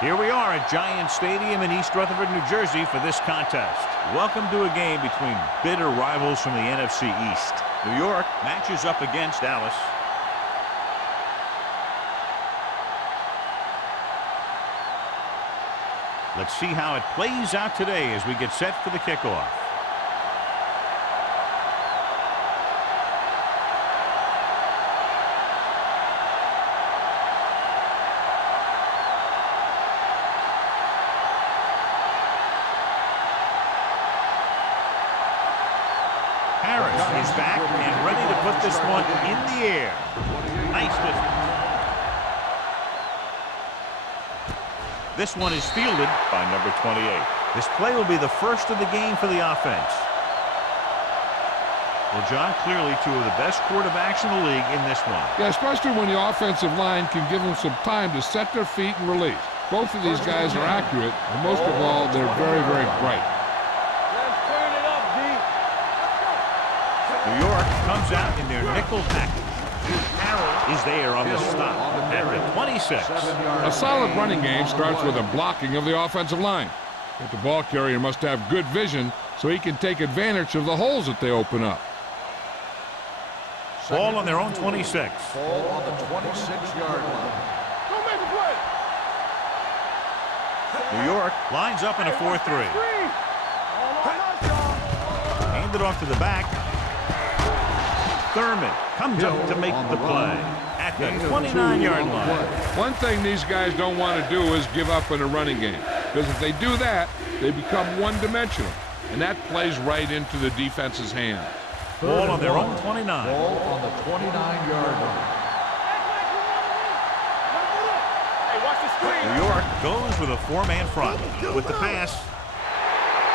Here we are at Giant Stadium in East Rutherford, New Jersey for this contest. Welcome to a game between bitter rivals from the NFC East. New York matches up against Dallas. Let's see how it plays out today as we get set for the kickoff. Is back and ready to put this one in the air. Nice distance. This one is fielded by number 28. This play will be the first of the game for the offense. Well, John, clearly two of the best quarterbacks in the league in this one. Yeah, especially when the offensive line can give them some time to set their feet and release. Both of these guys are accurate, and most of all, they're very, very bright. New York comes out in their nickel package. Harrell is there on the stop at the 26. A solid running game starts with a blocking of the offensive line. But the ball carrier must have good vision so he can take advantage of the holes that they open up. Ball on their own 26. Ball on the 26-yard line. Don't make a play. New York lines up in a 4-3. Handed off to the back. Thurman comes up to make the play at the 29-yard line. One thing these guys don't want to do is give up in a running game, because if they do that, they become one-dimensional, and that plays right into the defense's hands. Ball on their own 29. Ball on the 29-yard line. Hey, watch the screen. New York goes with a four-man front. With the pass,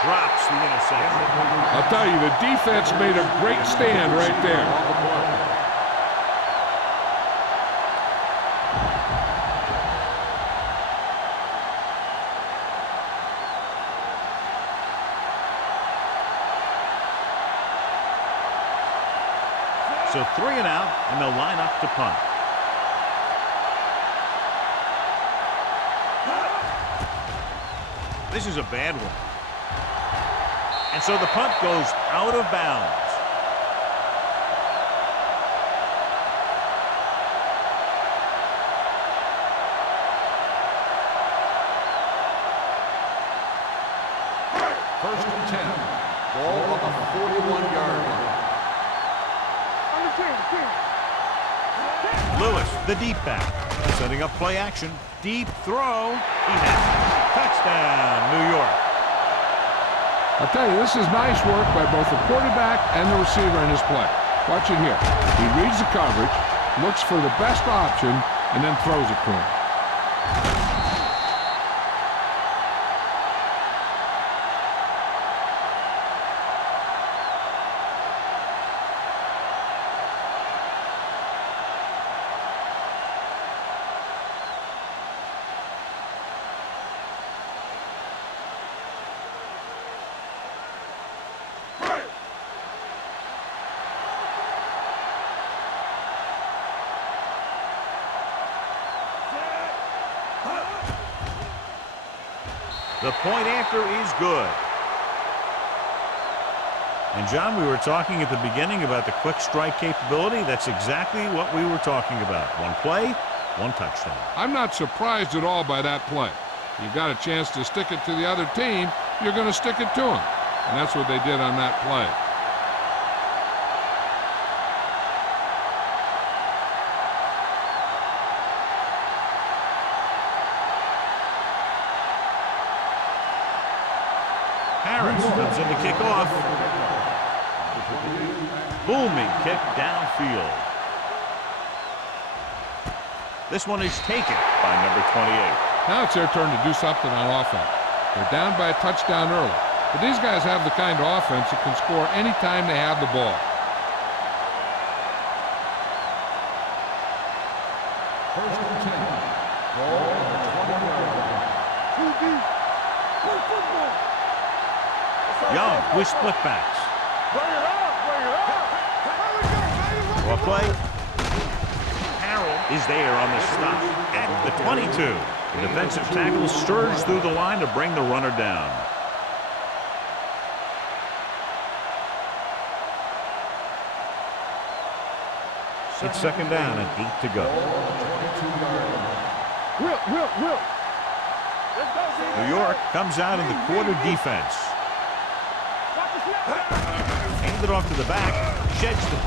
drops the interception. I'll tell you, the defense made a great stand right there. So 3 and out, and they'll line up to punt. This is a bad one. And so the punt goes out of bounds. First and 10. Ball on the 41-yard line. Lewis, the deep back, setting up play action. Deep throw. He has it. Touchdown, New York. I'll tell you, this is nice work by both the quarterback and the receiver in his play. Watch it here. He reads the coverage, looks for the best option, and then throws it to him. The point after is good. And John, we were talking at the beginning about the quick strike capability. That's exactly what we were talking about. One play, one touchdown. I'm not surprised at all by that play. You got a chance to stick it to the other team, you're going to stick it to them. And that's what they did on that play. Harris comes in to kick off. Booming kick downfield. This one is taken by number 28. Now it's their turn to do something on offense. They're down by a touchdown early. But these guys have the kind of offense that can score anytime they have the ball. First and 10. Ball on the 20-yard line. Play football. Young with split backs. Bring it up, bring it up. For a play. Harrell is there on the stop at the 22. The defensive tackle surged through the line to bring the runner down. It's second down and 8 to go. Will. Let's go, Z. New York comes out in the quarter defense. Hand it off to the back. Sheds the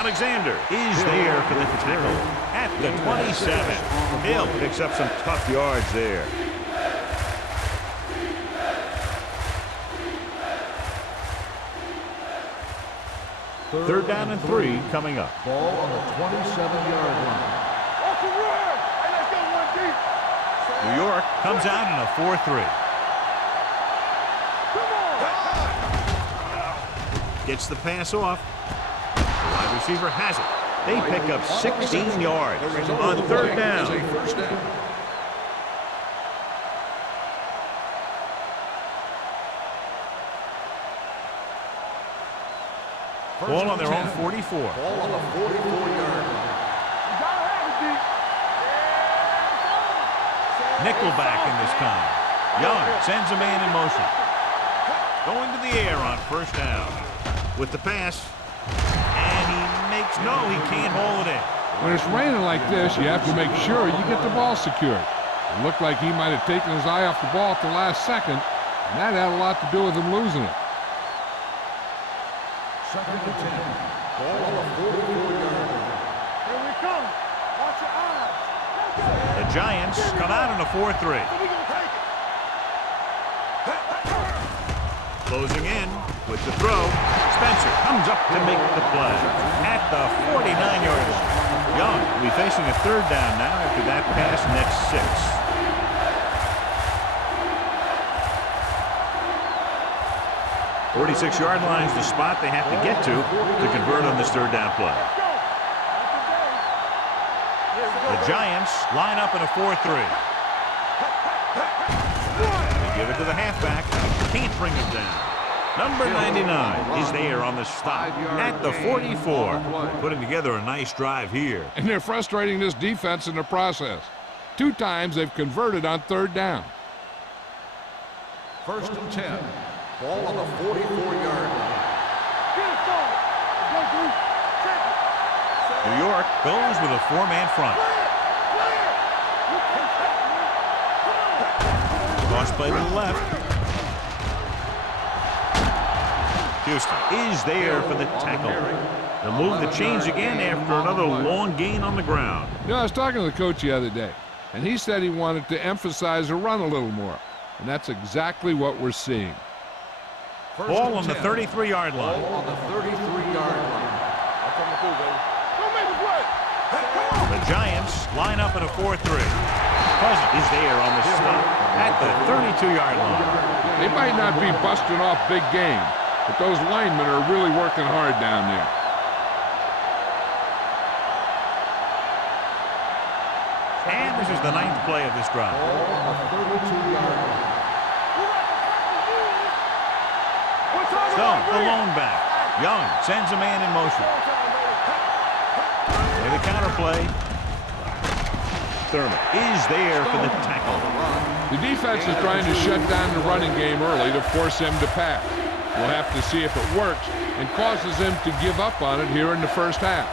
Alexander is there for the tackle at the 27. Hill picks up some tough yards there. Third down and 3 coming up. Ball on the 27-yard line. Off the run. Hey, let's go one deep. New York comes out in a 4-3. Come on. Gets the pass off. The wide receiver has it. They pick up 16 yards on third down. First down. Ball on their own 44. Ball on the 44-yard line. You gotta have it, D. Nickelback in this time. Young sends a man in motion. Going to the air on first down. With the pass. And he makes no, he can't hold it in. When it's raining like this, you have to make sure you get the ball secured. It looked like he might have taken his eye off the ball at the last second, and that had a lot to do with him losing it. Second and 10. Ball on the 44-yard line. Here we come. Watch your eyes. The Giants come out in a 4-3. So we gonna take it. Closing in with the throw. Spencer comes up to make the play at the 49-yard line. Young will be facing a third down now after that pass, and that's 6. 46-yard line is the spot they have to get to convert on this third down play. The Giants line up in a 4-3. They give it to the halfback. Can't bring him down. Number 99 is there on the stop at the 44. Putting together a nice drive here. And they're frustrating this defense in the process. 2 times they've converted on third down. First and 10. Ball on the 44-yard line. Get it started. Go, D. Check it. New York goes with a 4-man front. Cross play to the left. Houston is there for the tackle. They'll move the chains again after another long gain on the ground. You know, I was talking to the coach the other day, and he said he wanted to emphasize the run a little more. And that's exactly what we're seeing. Ball on the 33-yard line. Ball on the 33-yard line. I'm coming through, baby. Don't make the play. The Giants line up in a 4-3. Cousins is there on the stop at the 32-yard line. They might not be busting off big game, but those linemen are really working hard down there. And this is the 9th play of this drive. Ball on the 32-yard line. Stone, the lone back. Young sends a man in motion. With a counter play. Thurman is there for the tackle. The defense is trying to shut down the running game early to force him to pass. We'll have to see if it works and causes him to give up on it here in the first half.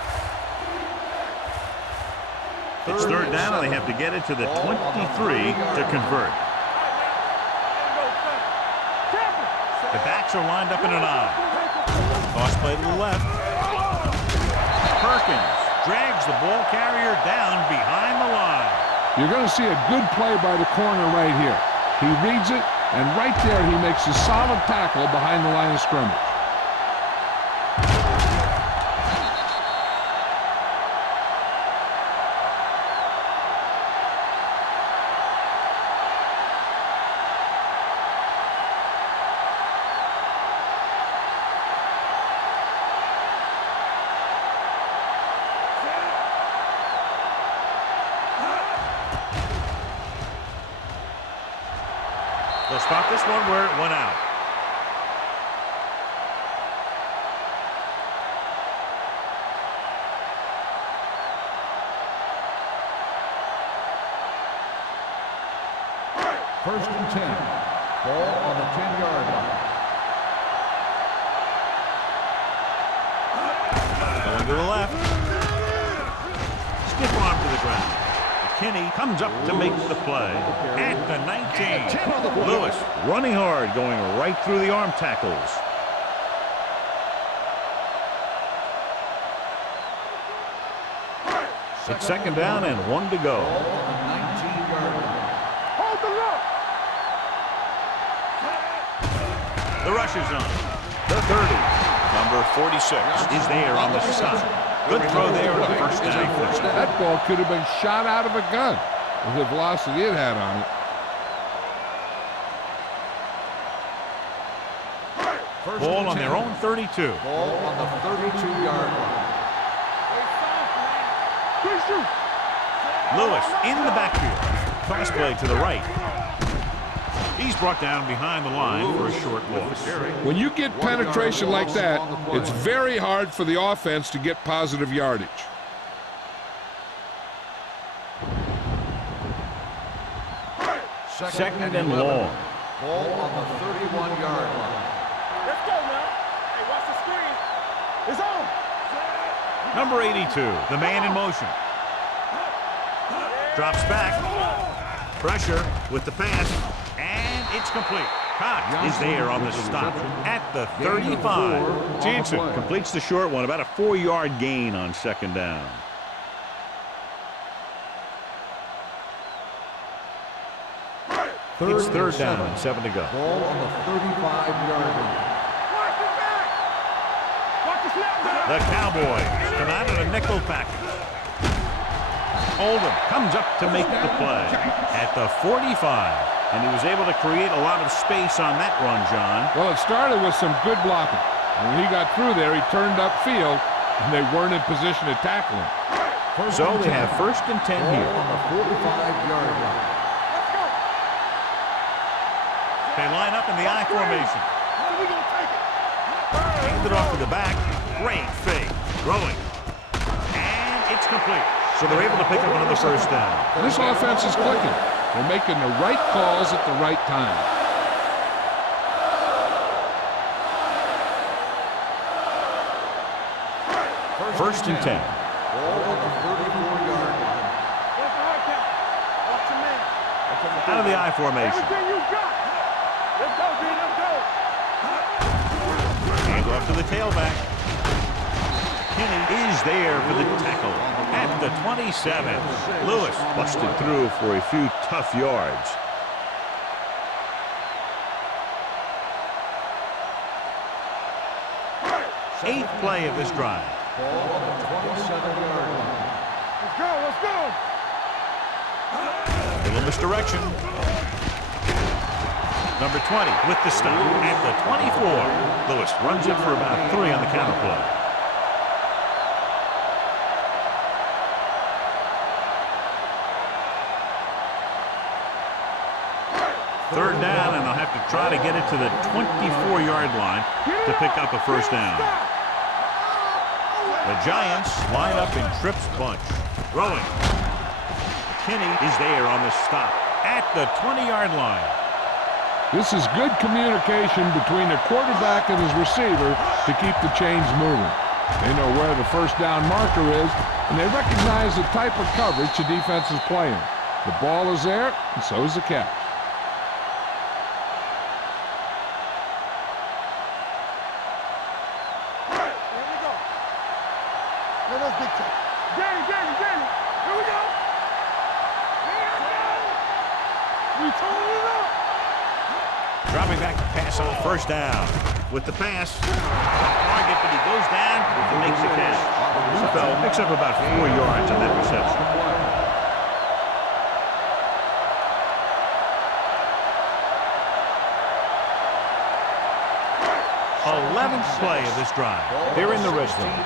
It's third down, and they have to get it to the 23 to convert. The backs are lined up in an I. Toss play to the left. Perkins drags the ball carrier down behind the line. You're going to see a good play by the corner right here. He reads it, and right there he makes a solid tackle behind the line of scrimmage. They'll stop this one where it went out. First and 10. Ball on the 10-yard line. Going to the left. Stiff arm to the ground. McKinney comes up to make the play. At the 19. Lewis running hard, going right through the arm tackles. It's second down and 1 to go. Ball on the 19-yard line. Hold the look. The rush is on. The 30. Number 46 is there on the stop. Good throw there on the first down. That ball could have been shot out of a gun with the velocity it had on it. First Ball and on 10. their own 32. Ball on the 32-yard line. Lewis in the backfield. Cross play to the right. He's brought down behind the line for a short loss. When you get penetration like that, it's very hard for the offense to get positive yardage. Second and long. Ball on the 31-yard line. Let's go now. Hey, watch the screen. It's on. Number 82, the man in motion. Drops back. Pressure with the pass. And it's complete. Cox is there on the stop at the 35. Jansen completes the short one, about a 4-yard gain on second down. It's third down and 7 to go. Ball on the 35-yard line. Watch it back. Watch the snap back. The Cowboys come out of a nickel package. Oldham comes up to make the play at the 45. And he was able to create a lot of space on that run, John. Well, it started with some good blocking. When he got through there, he turned upfield, and they weren't in position to tackle him. So they have first and 10 Ball here. on the 45-yard line. Let's go. They line up in the I formation. How are we going to take it? Hand it off to the back. Great fake. Throwing. And it's complete. So they're able to pick up another first down. This offense is clicking. They're making the right calls at the right time. First and 10. Ball on the 34-yard line. What's the hard count? Watch the man. Out of the I formation. Everything you got. Let's go, D. Let's go. Hand off to the tailback. Kinney is there for the tackle at the 27. Lewis busted through for a few tough yards. Eighth play of this drive. Ball on the 27-yard line. Let's go. Let's go. Little misdirection. Number 20 with the stop at the 24. Lewis runs it for about 3 on the counter play. Third down, and they'll have to try to get it to the 24-yard line to pick up a first down. The Giants line up in trips bunch. Throwing. McKinney is there on the stop at the 20-yard line. This is good communication between the quarterback and his receiver to keep the chains moving. They know where the first down marker is, and they recognize the type of coverage the defense is playing. The ball is there, and so is the catch. Here we go. Let us dictate. Danny. Here we go. Here we go. We turning it up. Dropping back to pass on first down. With the pass, target, but he goes down and makes the catch. VFL picks up about 4 yards on that reception. 11th play of this drive. They're in the red zone.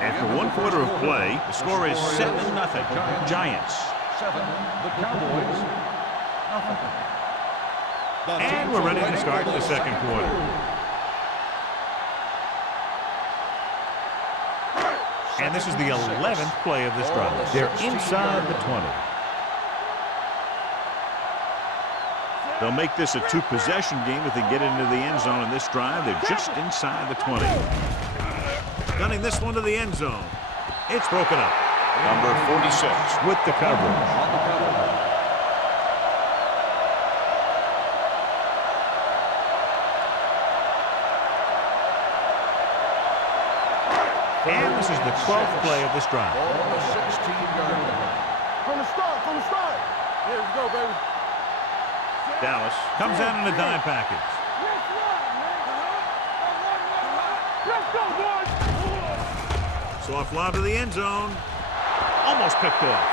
After 1 quarter of play, the score is 7-0. Giants. 7, the Cowboys. Nothing. And we're ready to start the second quarter. And this is the 11th play of this drive. They're inside the 20. They'll make this a two-possession game if they get into the end zone in this drive. They're just inside the 20. Gunning this one to the end zone. It's broken up. Number 46 with the coverage. On the coverage. And this is the 12th play of this drive. Ball on the 16-yard line. From the start, from the start. Here we go, baby. Dallas comes out in a dime package. Let's go, boys. Soft lob to the end zone. Almost picked off.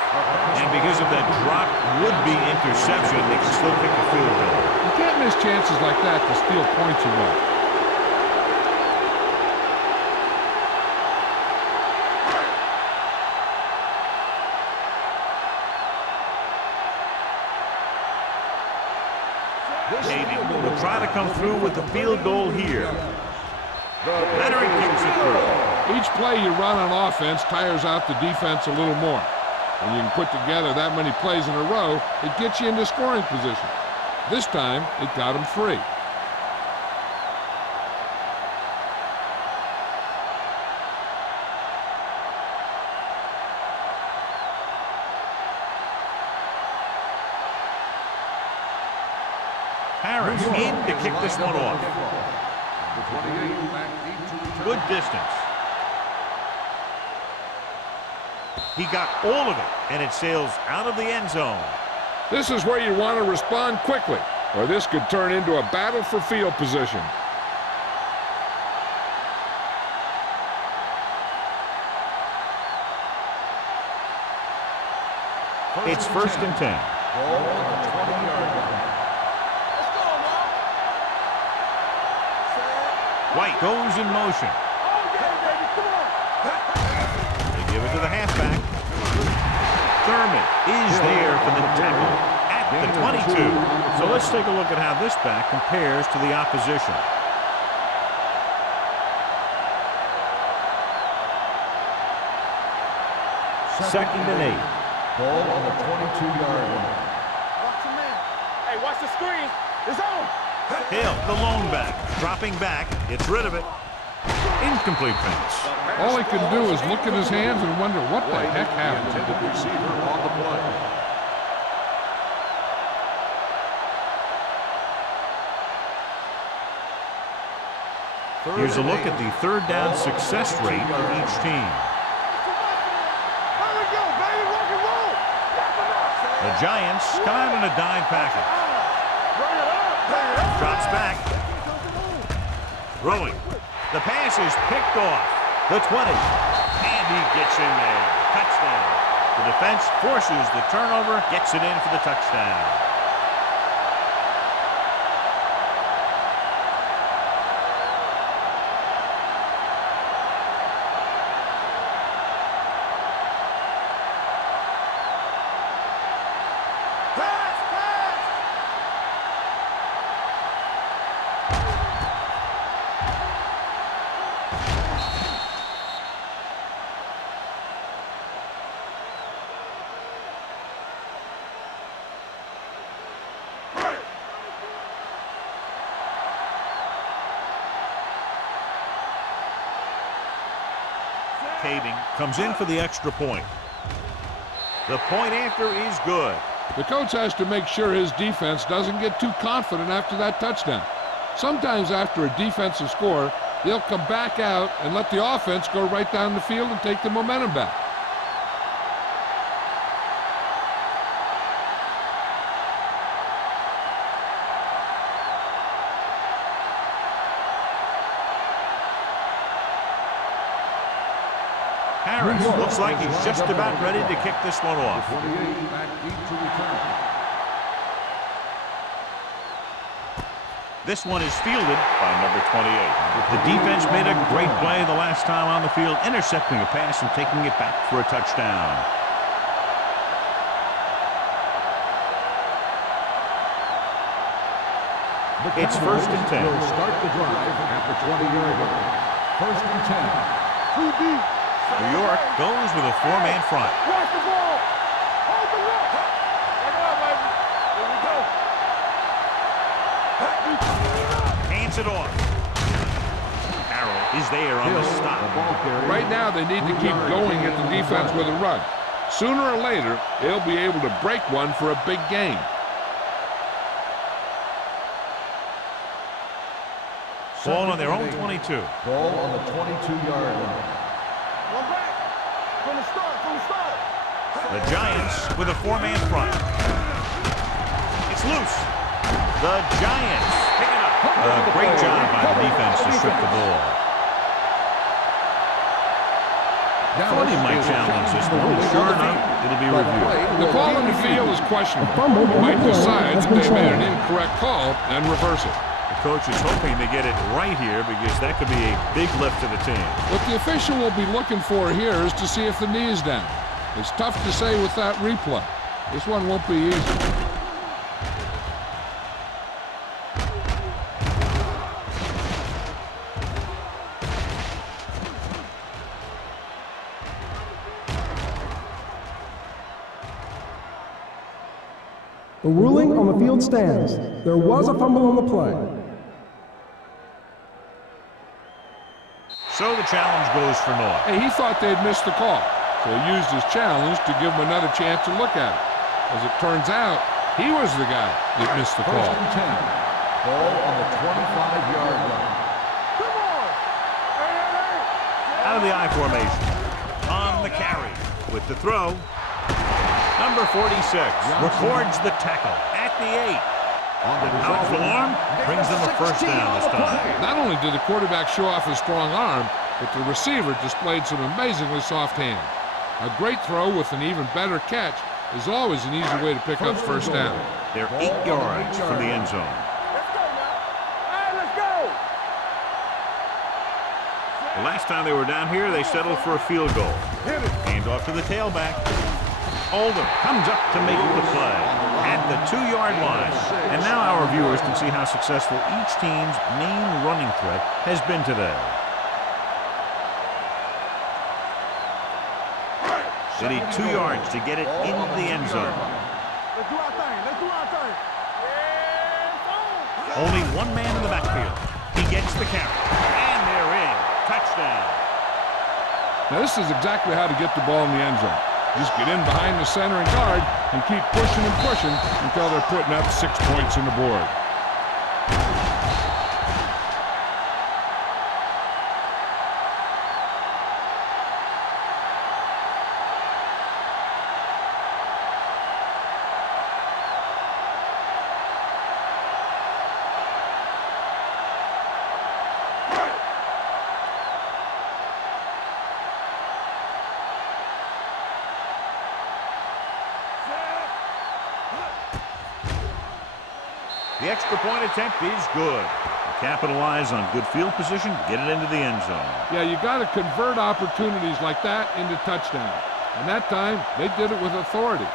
And because of that drop would-be interception, they can still pick a field goal. You can't miss chances like that to steal points away. Will try to come through with the field goal here. Leonard kicks it through. Each play you run on offense tires out the defense a little more. When you can put together that many plays in a row, it gets you into scoring position. This time, it got him free. Harris in to kick this one off. Good distance. He got all of it, and it sails out of the end zone. This is where you want to respond quickly, or this could turn into a battle for field position. It's 1st and 10. Ball on the 20-yard line. White goes in motion. They give it to the halfback. Thurman is there for the tackle at the 22. So let's take a look at how this back compares to the opposition. Second and 8. Ball on the 22-yard line. Watch your man. Hey, watch the screen. It's on. Hill, the lone back, dropping back, gets rid of it. Incomplete pass. All he can do is look at his hands and wonder what the heck happened. Intended receiver on the play. Here's a look at the third down success rate of each team. Here we go, baby. Rock and roll. The Giants come out in a dime package. Bring it up. Bring it up. Drops back. Throwing. The pass is picked off. The 20. And he gets in there. Touchdown. The defense forces the turnover, gets it in for the touchdown. Caving comes in for the extra point. The point after is good. The coach has to make sure his defense doesn't get too confident after that touchdown. Sometimes after a defensive score, they'll come back out and let the offense go right down the field and take the momentum back. Harris looks like he's just about ready to kick this one off. 28 back deep to return. This one is fielded by number 28. The defense made a great play the last time on the field, intercepting a pass and taking it back for a touchdown. It's 1st and 10. Will start the drive at the 20-yard line. 1st and 10. Too deep. New York goes with a four-man front. Watch the ball. Hold the look. Take it out, baby. Here we go. Hands it off. Harrell is there on the stop. Right now, they need to keep going at the defense with a run. Sooner or later, they'll be able to break one for a big gain. Ball on their own 22. Ball on the 22-yard line. One back. From the start, from the start. The Giants with a four-man front. It's loose. The Giants pick it up. A great job by the defense to strip the ball. I thought he might challenge this one. Sure enough, it'll be reviewed. The call on the field is questionable. He might decide that they made an incorrect call and reverse it. The coach is hoping to get it right here because that could be a big lift to the team. What the official will be looking for here is to see if the knee is down. It's tough to say with that replay. This one won't be easy. The ruling on the field stands. There was a fumble on the play. So the challenge goes for North. Hey, he thought they'd missed the call, so he used his challenge to give him another chance to look at it. As it turns out, he was the guy that missed the call. First and 10. Ball on the 25-yard line. Come on. Hey. Out of the I formation. On the carry. With the throw. Number 46 records the tackle at the 8. The powerful arm brings them a first down this time. Not only did the quarterback show off his strong arm, but the receiver displayed some amazingly soft hands. A great throw with an even better catch is always an easy way to pick up first down. They're 8 yards from the end zone. Let's go now. All right, let's go. The last time they were down here, they settled for a field goal. Hand off to the tailback. Oldham comes up to make the play at the 2-yard line. And now our viewers can see how successful each team's main running threat has been today. They need 2 yards to get it into the end zone. Let's do our thing. Let's do our thing. Only one man in the backfield. He gets the carry. And they're in. Touchdown. Now, this is exactly how to get the ball in the end zone. Just get in behind the center and guard and keep pushing and pushing until they're putting up 6 points on the board. The extra point attempt is good. Capitalize on good field position, get it into the end zone. Yeah, you got to convert opportunities like that into touchdowns. And that time, they did it with authority.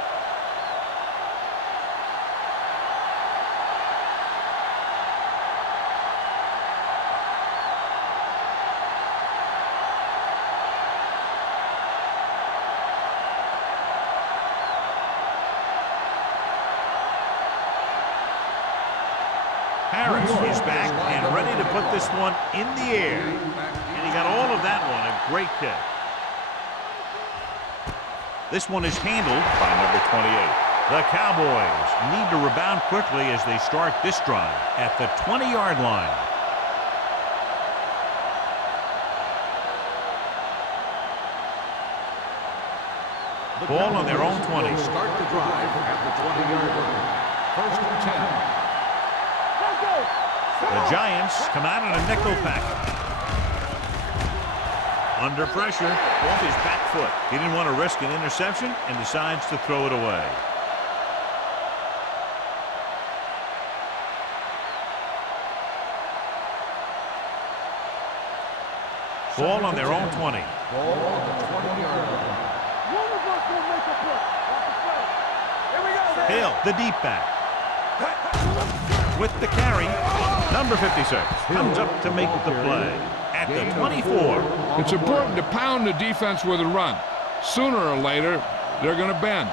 Harris is back and ready to put this one in the air. And he got all of that one, a great kick. This one is handled by number 28. The Cowboys need to rebound quickly as they start this drive at the 20-yard line. Ball on their own 20. Start the drive at the 20-yard line. First and 10. The Giants come out in a nickel package. Under pressure, off his back foot. He didn't want to risk an interception and decides to throw it away. Ball on their own 20. Ball on the 20-yard line. One of us will make a play. Watch the play. Here we go. Hill, the deep back. With the carry, number 56 comes up to make the play at the 24. It's important to pound the defense with a run. Sooner or later, they're going to bend.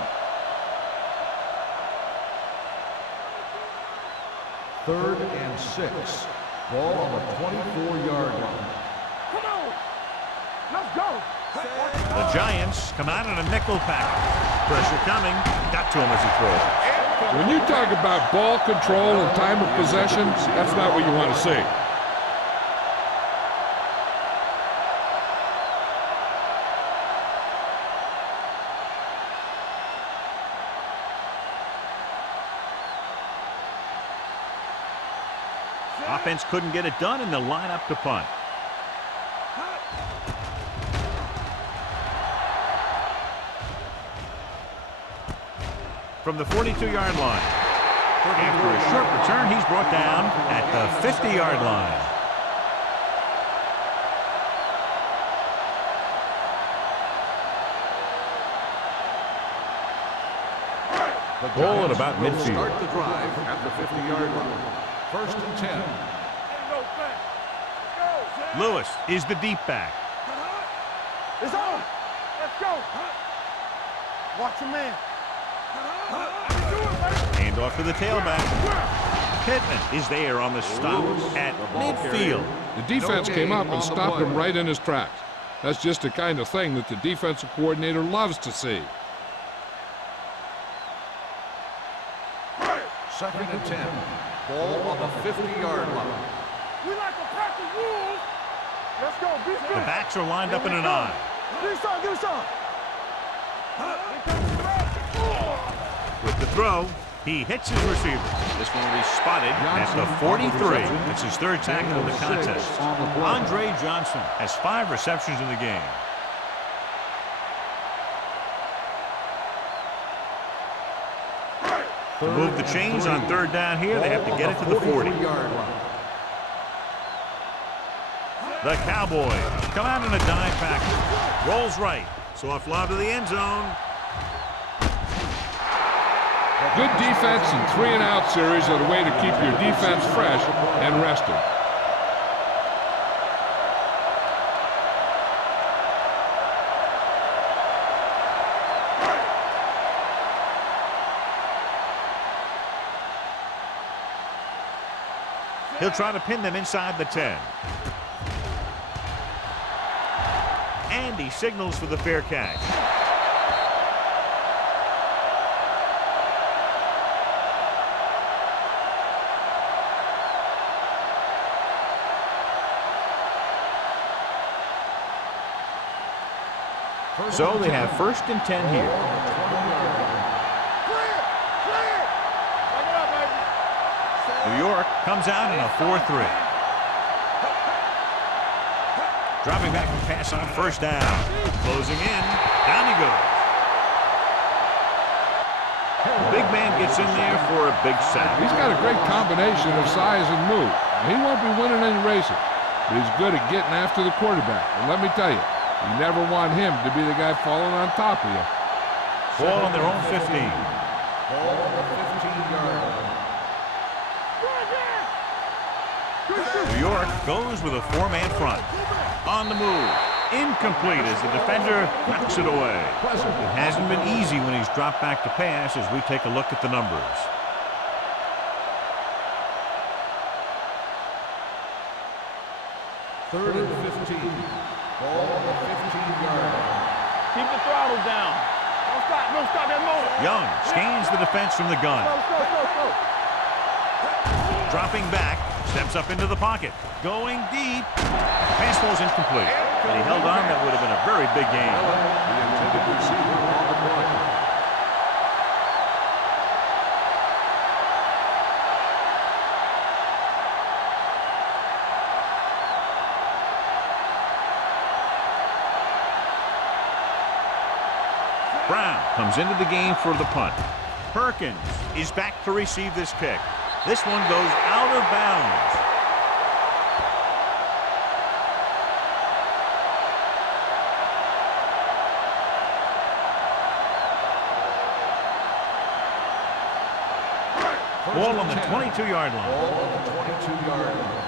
3rd and 6. Ball on the 24-yard line. Come on. Let's go. The Giants come out in a nickel package. Pressure coming. Got to him as he throws. When you talk about ball control and time of possession, that's not what you want to see. Offense couldn't get it done, and they'll line up to punt. From the 42-yard line. After a short return, he's brought down at the 50-yard line. Ball at about midfield. Start the drive at the 50-yard line. 1st and 10. Lewis is the deep back. It's on. Let's go. Watch your man. Hand off to the tailback. Pittman is there on the stop at midfield. The defense came up and stopped him right in his tracks. That's just the kind of thing that the defensive coordinator loves to see. 2nd and 10. Ball on the 50-yard line. We like to practice rules. Let's go. Be The backs are lined up in an I. Give me some. Give me some. With the throw, he hits his receiver. This one will be spotted at the 43. It's his 3rd tackle of the contest. Andre Johnson has 5 receptions in the game. To move the chains on 3rd down here, they have to get it to the 40. The Cowboys come out in a dime package. Rolls right. Soft lob to the end zone. Good defense and 3-and-out series are the way to keep your defense fresh and rested. He'll try to pin them inside the 10. And he signals for the fair catch. So they have 1st and 10 here. New York comes out in a 4-3. Dropping back to pass on 1st down. Closing in. Down he goes. The big man gets in there for a big sack. He's got a great combination of size and move. He won't be winning any races, but he's good at getting after the quarterback. And let me tell you, you never want him to be the guy falling on top of you. Ball on their own 15. Ball on the 15-yard line. New York goes with a 4-man front. On the move. Incomplete as the defender knocks it away. It hasn't been easy when he's dropped back to pass as we take a look at the numbers. Third and 15. Ball on the 15-yard line. Keep the throttle down. Don't stop that motor. Young scans the defense from the gun. Go. Dropping back, steps up into the pocket. Going deep. Pass ball's incomplete. But he held on. That would have been a very big game. The intended receiver on the play. Brown comes into the game for the punt. Perkins is back to receive this kick. This one goes out of bounds. Ball on the 22-yard line. Ball on the 22-yard line.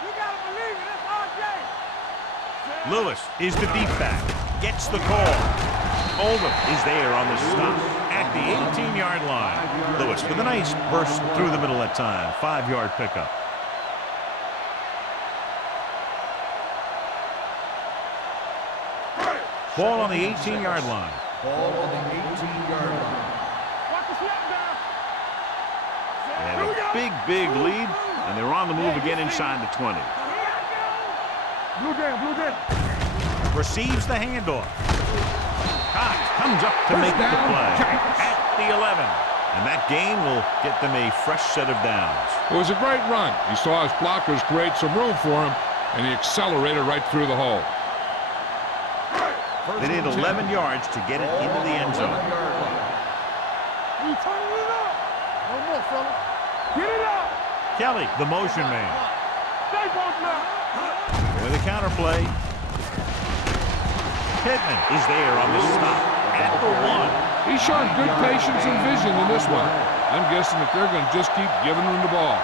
You gotta believe it. That's RJ. Lewis is the deep back. Gets the call. Oldham is there on the stop at at the 18-yard line. Lewis with a nice burst through the middle that time. 5-yard pickup. Ball on the 18-yard line. Ball on the 18-yard line. They have a big lead, and they're on the move again inside the 20. Blue down. Receives the handoff. Cox comes up to make the play at the 11. And that gain will get them a fresh set of downs. It was a great run. He saw his blockers create some room for him, and he accelerated right through the hole. They need 11 yards to get it into the end zone. We turning it up. No more, fella. Get it up. Kelly, the motion man. Stay both now. With a counter play. Pittman is there on the stop at the 1. He's shown good patience and vision in this one. I'm guessing that they're going to just keep giving him the ball.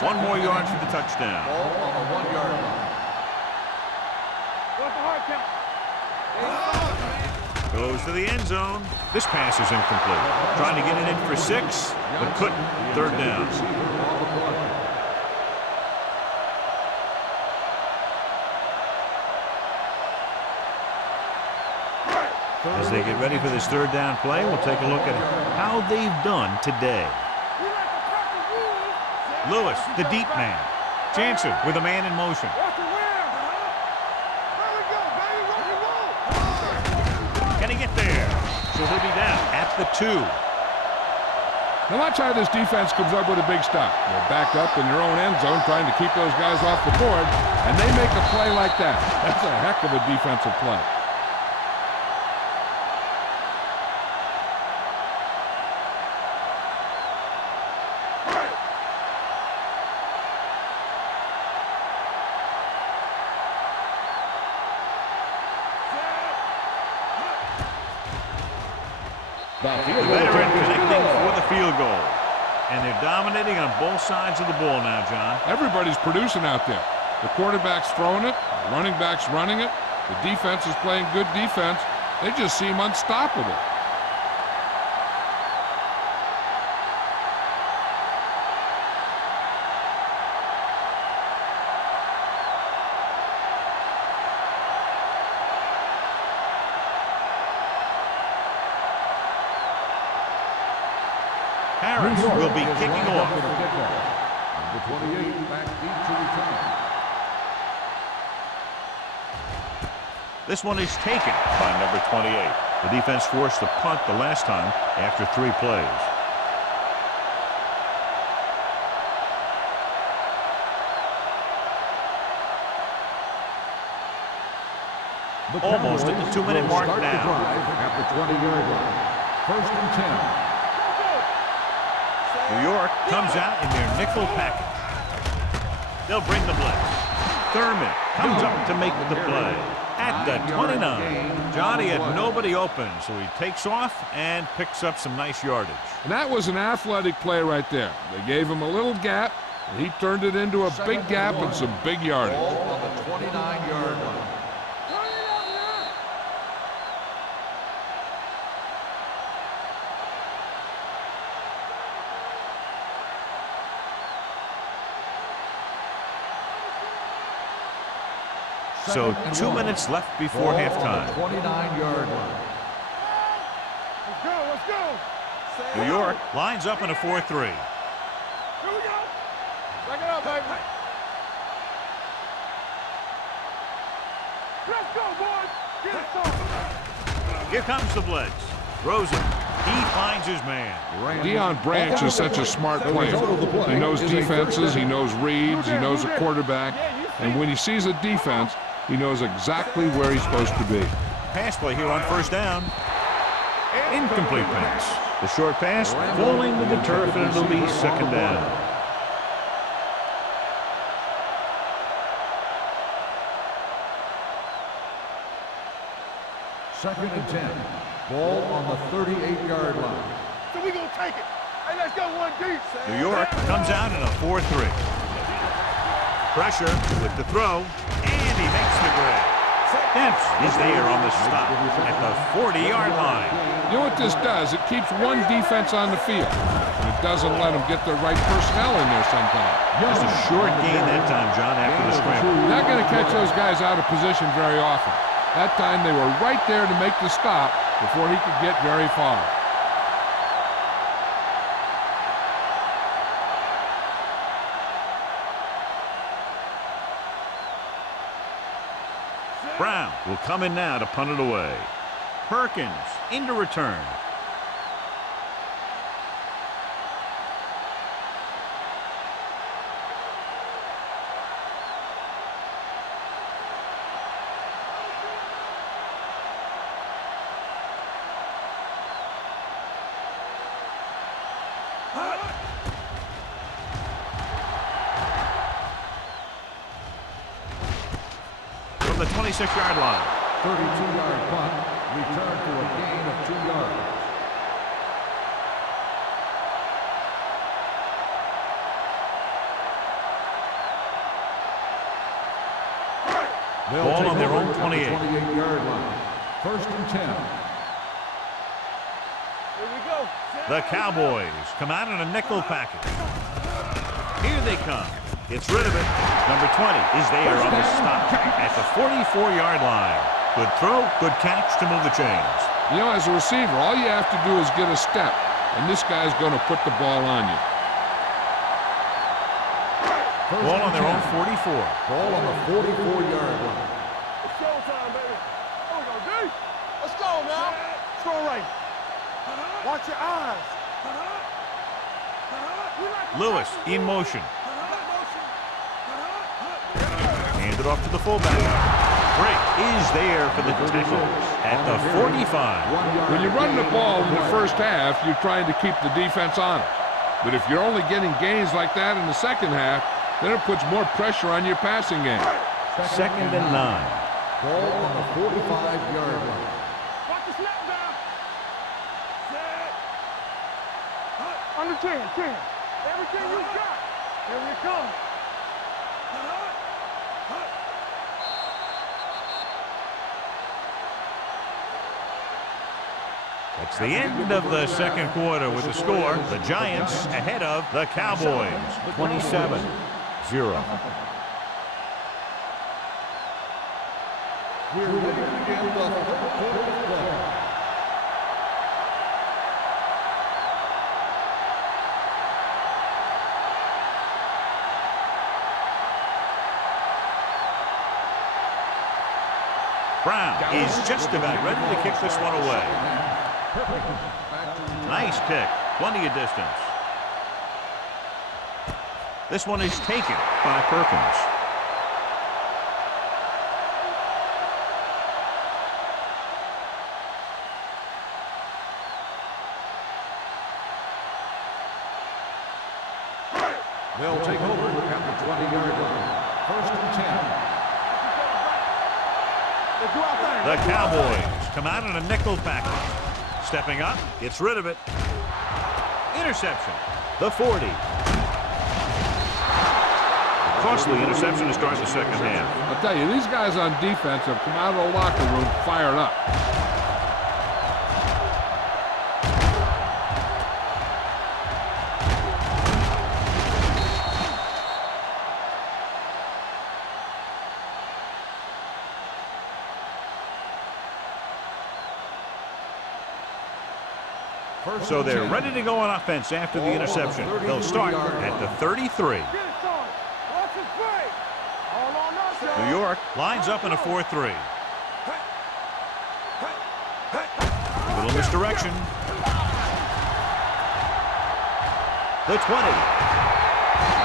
One more yard for the touchdown. Ball on the 1-yard line. What's the hard count? Goes to the end zone. This pass is incomplete. Trying to get it in for 6, but couldn't. 3rd down. As they get ready for this 3rd down play, we'll take a look at how they've done today. Lewis, the deep man. Jansen with a man in motion. Can he get there? So he'll be down at the 2. Now watch how this defense comes up with a big stop. They're back up in their own end zone trying to keep those guys off the board, and they make a play like that. That's a heck of a defensive play. The veteran connecting for the field goal. And they're dominating on both sides of the ball now, John. Everybody's producing out there. The quarterback's throwing it, the running back's running it, the defense is playing good defense. They just seem unstoppable. Harris will be kicking off. Number 28 back deep to return. This one is taken by number 28. The defense forced a punt the last time after 3 plays. Almost at the 2-minute mark now. At the 20-yard line. 1st and 10. New York comes out in their nickel package. They'll bring the blitz. Thurman comes up to make the play at the 29. Johnny had nobody open, so he takes off and picks up some nice yardage. And that was an athletic play right there. They gave him a little gap, and he turned it into a big gap and some big yardage. Ball on the 29-yard line. So 2 minutes left before halftime. 29-yard line. Let's go. New York lines up in a 4-3. Here we go. Back it up, baby. Let's go, boys. Get it started. Here comes the blitz. Throws it. He finds his man. Deion Branch is such a smart player. He knows defenses, he knows reads, he knows a quarterback, and when he sees a defense, he knows exactly where he's supposed to be. Pass play here on 1st down. Incomplete pass. The short pass falling to the turf, and it'll be 2nd down. Second and 10. Ball on the 38-yard line. So we gonna take it. Hey, let's go 1 deep. New York comes out in a 4-3. Pressure with the throw, and he makes the grab. Dempsey is there on the stop at the 40-yard line. You know what this does? It keeps one defense on the field. And it doesn't let them get the right personnel in there sometimes. Just a short gain that time, John, after the scramble. Not going to catch those guys out of position very often. That time they were right there to make the stop before he could get very far. Brown will come in now to punt it away. Perkins into return. From the 26-yard line. 32-yard punt, return for a gain of 2 yards. Ball on their own 28. 28-yard line. First and 10. Here we go. The Cowboys come out in a nickel package. Here they come. Gets rid of it. Number 20 is there on the stop at the 44-yard line. Good throw, good catch to move the chains. You know, as a receiver, all you have to do is get a step, and this guy's going to put the ball on you. Ball on their own 44. Ball on the 44-yard line. It's showtime, baby. There we go, D. Let's go now. Let's go right. Watch your eyes. Lewis in motion. Hand it off to the fullback. Break is there for the tackle at the 45. When you're running the ball in the first half, you're trying to keep the defense on it. But if you're only getting gains like that in the second half, then it puts more pressure on your passing game. Second and 9. Ball on the 45-yard line. Watch the snap down. Set. Under 10, 10. Everything you got. Here we come. It's the end of the second quarter with the score. The Giants ahead of the Cowboys. 27-0. We're ready to begin the third quarter of play. Brown is just about ready to kick this one away. Nice kick. Plenty of distance. This one is taken by Perkins. They'll take over at the 20-yard line. First and 10. The Cowboys come out in a nickel package. Stepping up, gets rid of it. Interception. The 40. Costly interception to start the second half. I'll tell you, these guys on defense have come out of the locker room fired up. So they're ready to go on offense after the interception. They'll start at the 33. New York lines up in a 4-3. Little misdirection. The 20.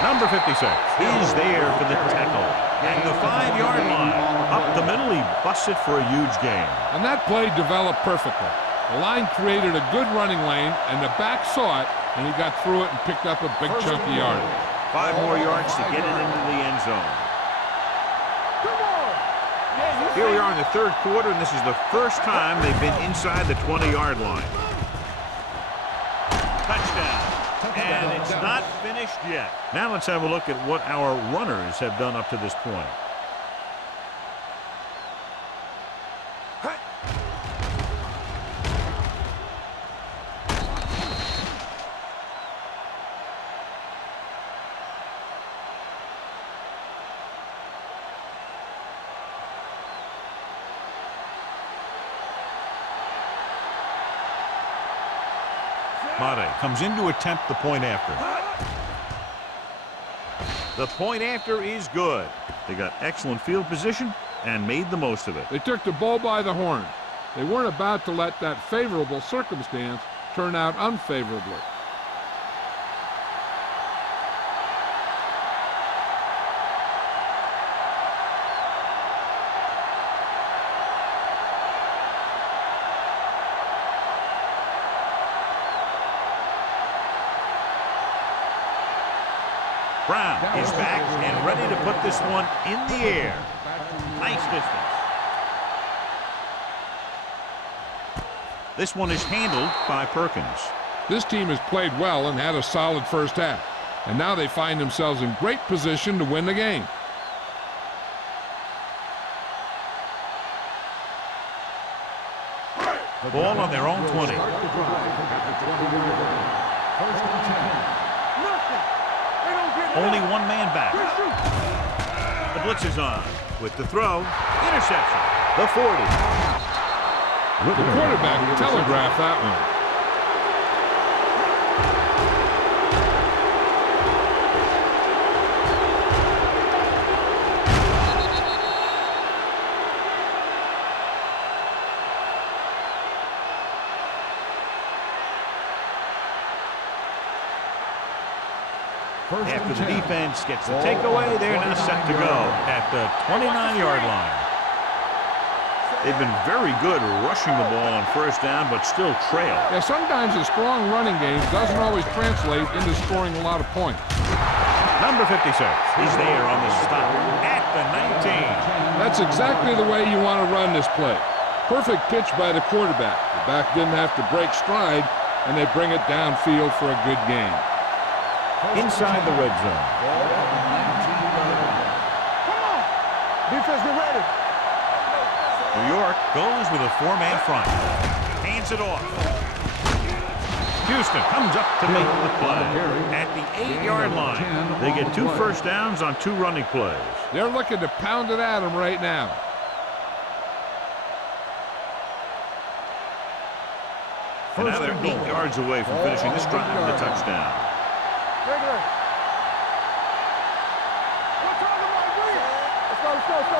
Number 56 is there for the tackle. At the 5-yard line. Up the middle, he busts it for a huge gain. And that play developed perfectly. The line created a good running lane, and the back saw it, and he got through it and picked up a big chunk of yardage. 5 more yards to get it into the end zone. Here we are in the third quarter, and this is the first time they've been inside the 20-yard line. Touchdown. And it's not finished yet. Now let's have a look at what our runners have done up to this point. Mate comes in to attempt the point after. The point after is good. They got excellent field position and made the most of it. They took the bull by the horns. They weren't about to let that favorable circumstance turn out unfavorably. Brown is back and ready to put this one in the air. Nice distance. This one is handled by Perkins. This team has played well and had a solid first half. And now they find themselves in great position to win the game. Ball on their own 20. Only one man back. The blitz is on. With the throw, interception. The 40. The quarterback telegraphed that one. After the defense gets the takeaway, they're now set to go at the 29-yard line. They've been very good rushing the ball on first down, but still trail. Yeah, sometimes a strong running game doesn't always translate into scoring a lot of points. Number 56, he's there on the stop at the 19. That's exactly the way you want to run this play. Perfect pitch by the quarterback. The back didn't have to break stride, and they bring it downfield for a good gain. Inside the red zone. Come on! Defense, get ready. New York goes with a four-man front. Hands it off. Houston comes up to make the play. At the 8-yard line, they get 2 first downs on 2 running plays. They're looking to pound it at him right now. And now they're 8 yards away from finishing this drive with a touchdown. Regular. Let's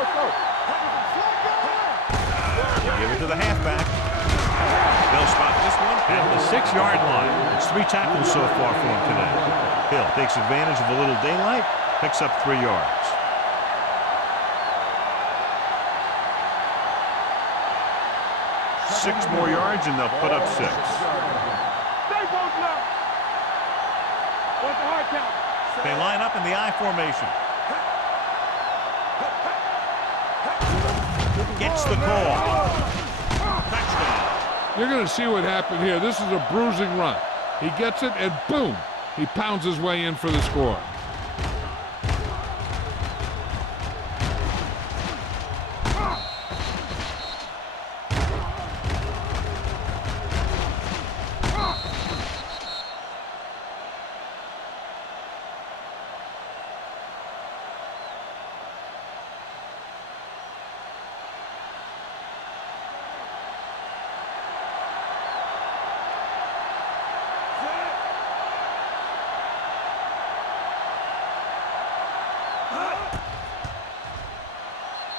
go. Give it to the halfback. They'll spot this one at the 6-yard line. It's 3 tackles so far for him today. Hill takes advantage of a little daylight, picks up 3 yards. Six more yards and they'll put up 6. Stay both left. What's the hard count? They line up in the I formation. Gets the call. Touchdown. You're going to see what happened here. This is a bruising run. He gets it, and boom, he pounds his way in for the score.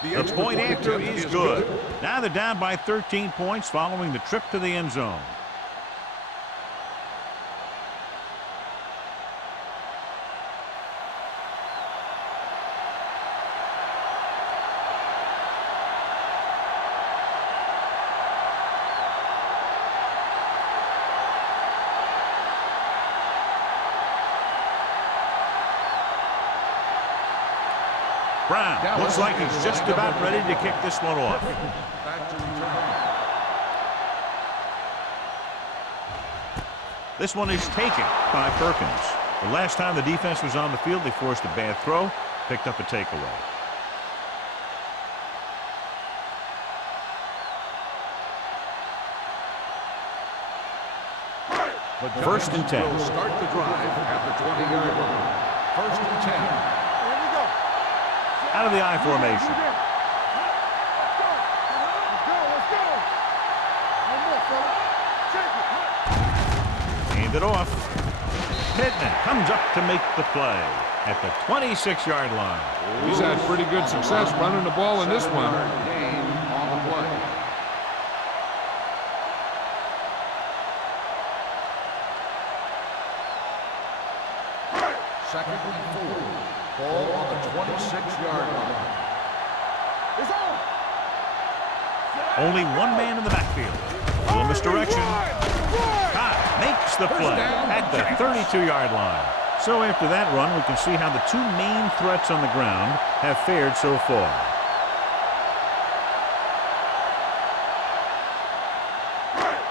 The point after is good. Now they're down by 13 points following the trip to the end zone. Brown looks like he's just about ready to kick this one off. This one is taken by Perkins. The last time the defense was on the field, they forced a bad throw, picked up a takeaway. The First and 10. Will start the drive at the 20-yard line. First and 10. Here we go. Out of the I formation. Let's go. Let's go. One more, fella. Check it. Hand it off. Pittman comes up to make the play at the 26-yard line. He's had pretty good success running the ball in this one. 7-yard gain on the play. Second and 4. Ball on the 26-yard line. It's on. Only one man in the backfield. Little misdirection. Makes the play at the 32-yard line. So after that run, we can see how the two main threats on the ground have fared so far.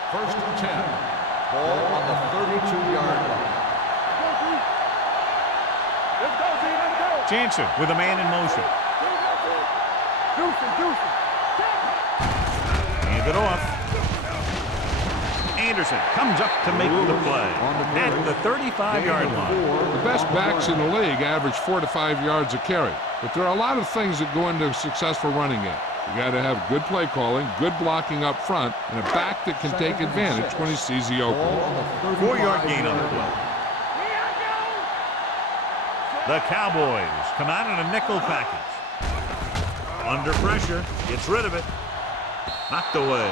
First and 10. Ball on the 32-yard line. Let's go, T. Let's go. Jansen with a man in motion. Deuce. Hand it off. Anderson comes up to make the play at the 35-yard line. The best backs in the league average 4 to 5 yards a carry, but there are a lot of things that go into a successful running game. You got to have good play calling, good blocking up front, and a back that can take advantage when he sees the opening. 4-yard gain on the play. The Cowboys come out in a nickel package. Under pressure, gets rid of it. Knocked away.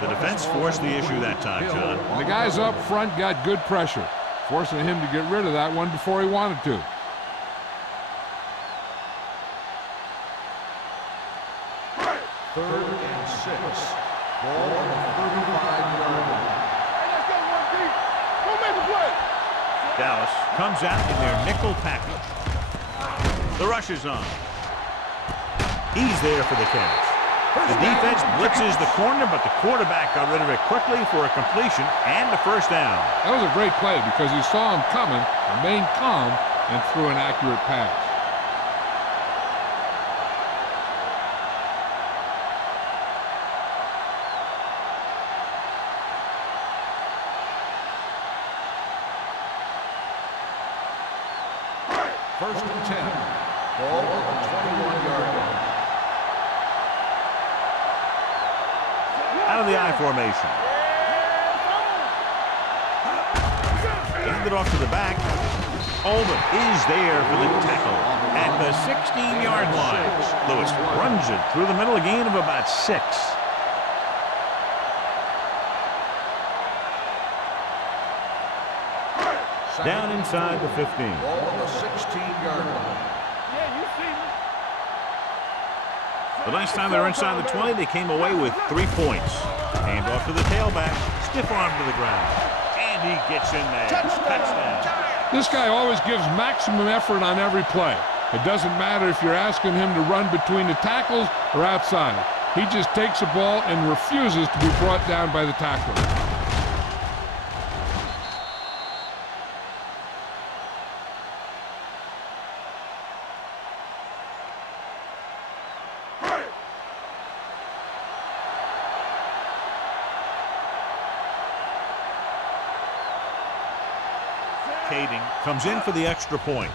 The defense forced the issue that time, John. And the guys up front got good pressure, forcing him to get rid of that one before he wanted to. Third and 6. Ball on the 35-yard line. Hey, let's go, 1 deep. Go make a play. Dallas comes out in their nickel package. The rush is on. He's there for the catch. The defense blitzes the corner, but the quarterback got rid of it quickly for a completion and a first down. That was a great play because he saw him coming, remained calm, and threw an accurate pass. First and 10. Ball on the 21-yard line. Out of the I formation. Hand it off to the back. Ullman is there for the tackle at the 16-yard line. Lewis runs it through the middle, a gain of about 6. Down inside the 15. Ball on the 16-yard line. Yeah, you see me. The last time they were inside the 20, they came away with 3 points. Hand off to the tailback. Stiff arm to the ground. And he gets in there. Touchdown. This guy always gives maximum effort on every play. It doesn't matter if you're asking him to run between the tackles or outside. He just takes the ball and refuses to be brought down by the tackler. Kading comes in for the extra point.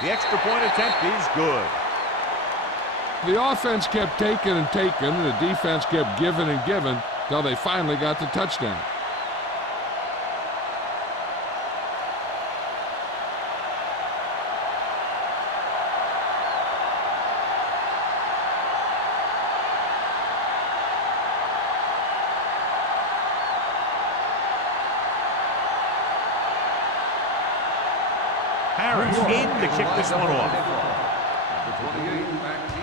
The extra point attempt is good. The offense kept taking and taking, and the defense kept giving and giving till they finally got the touchdown. Harris in to kick this one off.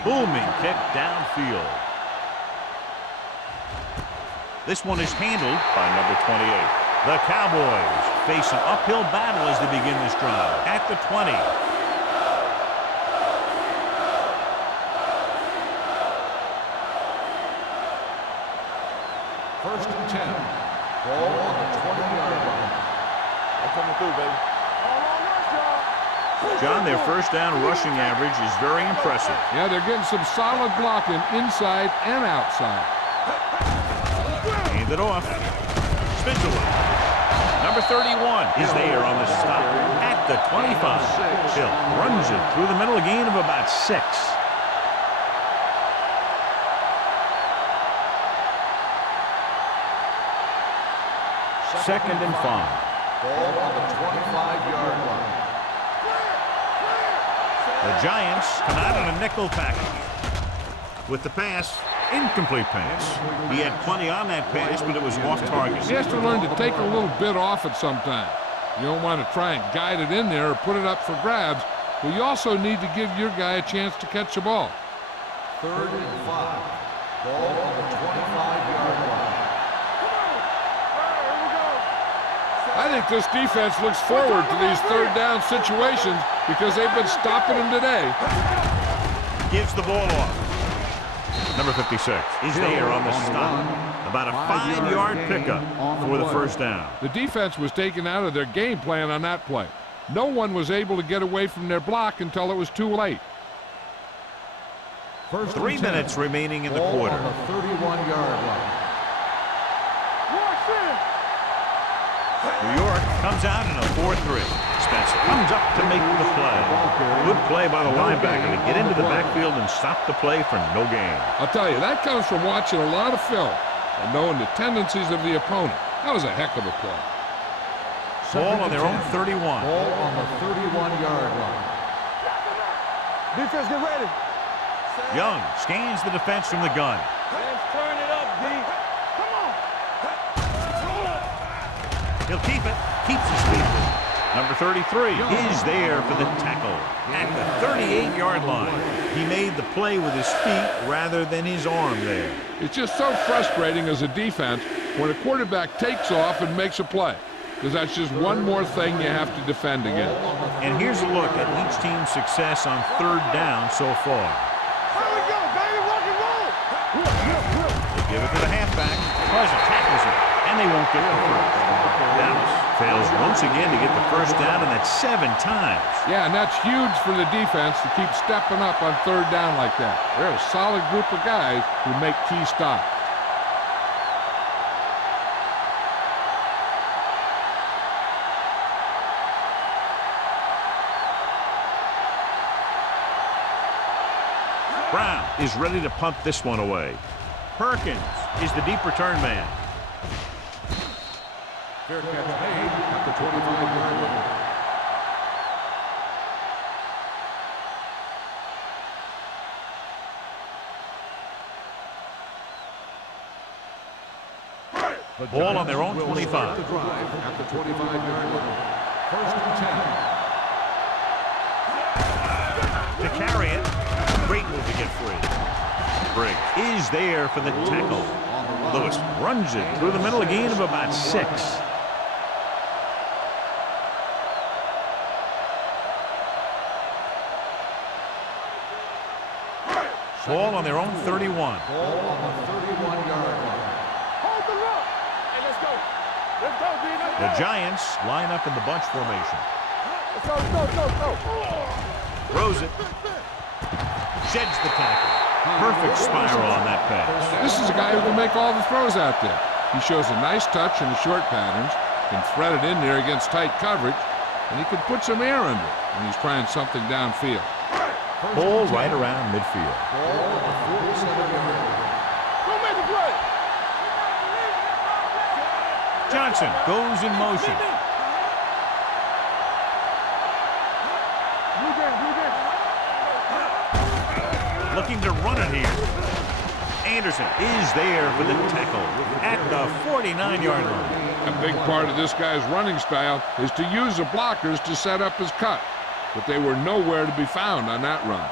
Booming kick downfield. This one is handled by number 28. The Cowboys face an uphill battle as they begin this drive at the 20. First and 10. Ball on the 20-yard line. I'm coming through, baby. John, their first down rushing average is very impressive. Yeah, they're getting some solid blocking inside and outside. Hand it off. Spins away. Number 31 is there on the stop at the 25. Hill runs it through the middle, a gain of about 6. Second and 5. Ball on the 25-yard line. The Giants come out in a nickel package. With the pass, incomplete pass. He had plenty on that pass, but it was off target. He has to learn to take a little bit off it sometime. You don't want to try and guide it in there or put it up for grabs, but you also need to give your guy a chance to catch the ball. 3rd and 5. Ball on the 25-yard line. I think this defense looks forward to these third down situations because they've been stopping them today. Gives the ball off. Number 56 is there on the stop. About a 5-yard pickup for the first down. The defense was taken out of their game plan on that play. No one was able to get away from their block until it was too late. 3 minutes remaining in the quarter. On the 31-yard line. New York comes out in a 4-3. Spencer comes up to make the play. Good play by the linebacker to get into the backfield and stop the play for no gain. I'll tell you, that comes from watching a lot of film and knowing the tendencies of the opponent. That was a heck of a play. Ball on their own 31. Ball on the 31-yard line. Defense, get ready. Young scans the defense from the gun. Let's turn it up, D. Come on. He'll keep it. Keeps his feet. Number 33 is there for the tackle at the 38-yard line. He made the play with his feet rather than his arm there. It's just so frustrating as a defense when a quarterback takes off and makes a play, because that's just one more thing you have to defend against. And here's a look at each team's success on third down so far. Here we go, baby. Rock and roll. They give it to the halfback. Pleasant tackles it, and they won't get the first. Dallas fails once again to get the first down, and that's 7 times. Yeah, and that's huge for the defense to keep stepping up on third down like that. They're a solid group of guys who make key stops. Brown is ready to punt this one away. Perkins is the deep return man. Fair catch made at the 25-yard line. Ball on their own 25. The drive at the 25-yard line. 1st and 10. To carry it. Great move to get free. Briggs is there for the tackle. Lewis runs it through the middle, a gain of about 6. Ball on their own 31. Ball on the 31-yard line. Hold the look. Hey, let's go. Let's go, D. Let's The go. Giants line up in the bunch formation. Let's go, let's go, let's go. Throws it. Sheds the tackle. Perfect spiral on that pass. This is a guy who can make all the throws out there. He shows a nice touch in the short patterns, can thread it in there against tight coverage, and he can put some air under it when he's trying something downfield. Ball right around midfield. Ball on the 47-yard line. Go make the play. Johnson goes in motion. Looking to run it here. Anderson is there for the tackle at the 49-yard line. A big part of this guy's running style is to use the blockers to set up his cut, but they were nowhere to be found on that run.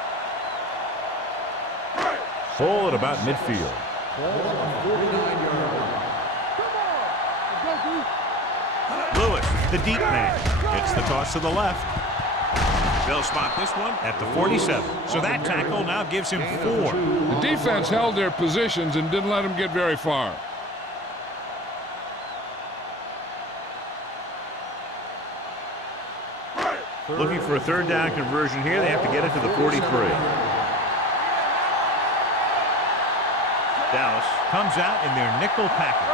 Ball at about midfield. Ball on the 49-yard line. Lewis, the deep man, gets the toss to the left. They'll spot this one at the 47. So that tackle now gives him 4. The defense held their positions and didn't let him get very far. Looking for a third down conversion here. They have to get it to the 43. Dallas comes out in their nickel package.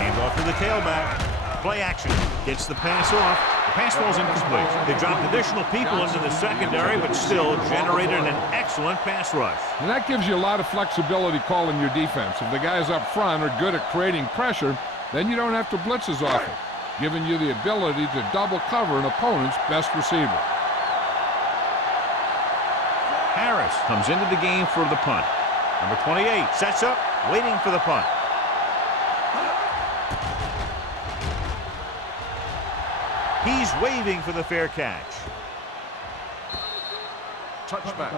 Hand off to the tailback. Play action. Gets the pass off. The pass falls incomplete. They dropped additional people into the secondary, but still generated an excellent pass rush. And that gives you a lot of flexibility calling your defense. If the guys up front are good at creating pressure, then you don't have to blitz as often, giving you the ability to double cover an opponent's best receiver. Harris comes into the game for the punt. Number 28 sets up, waiting for the punt. He's waving for the fair catch. Touchback.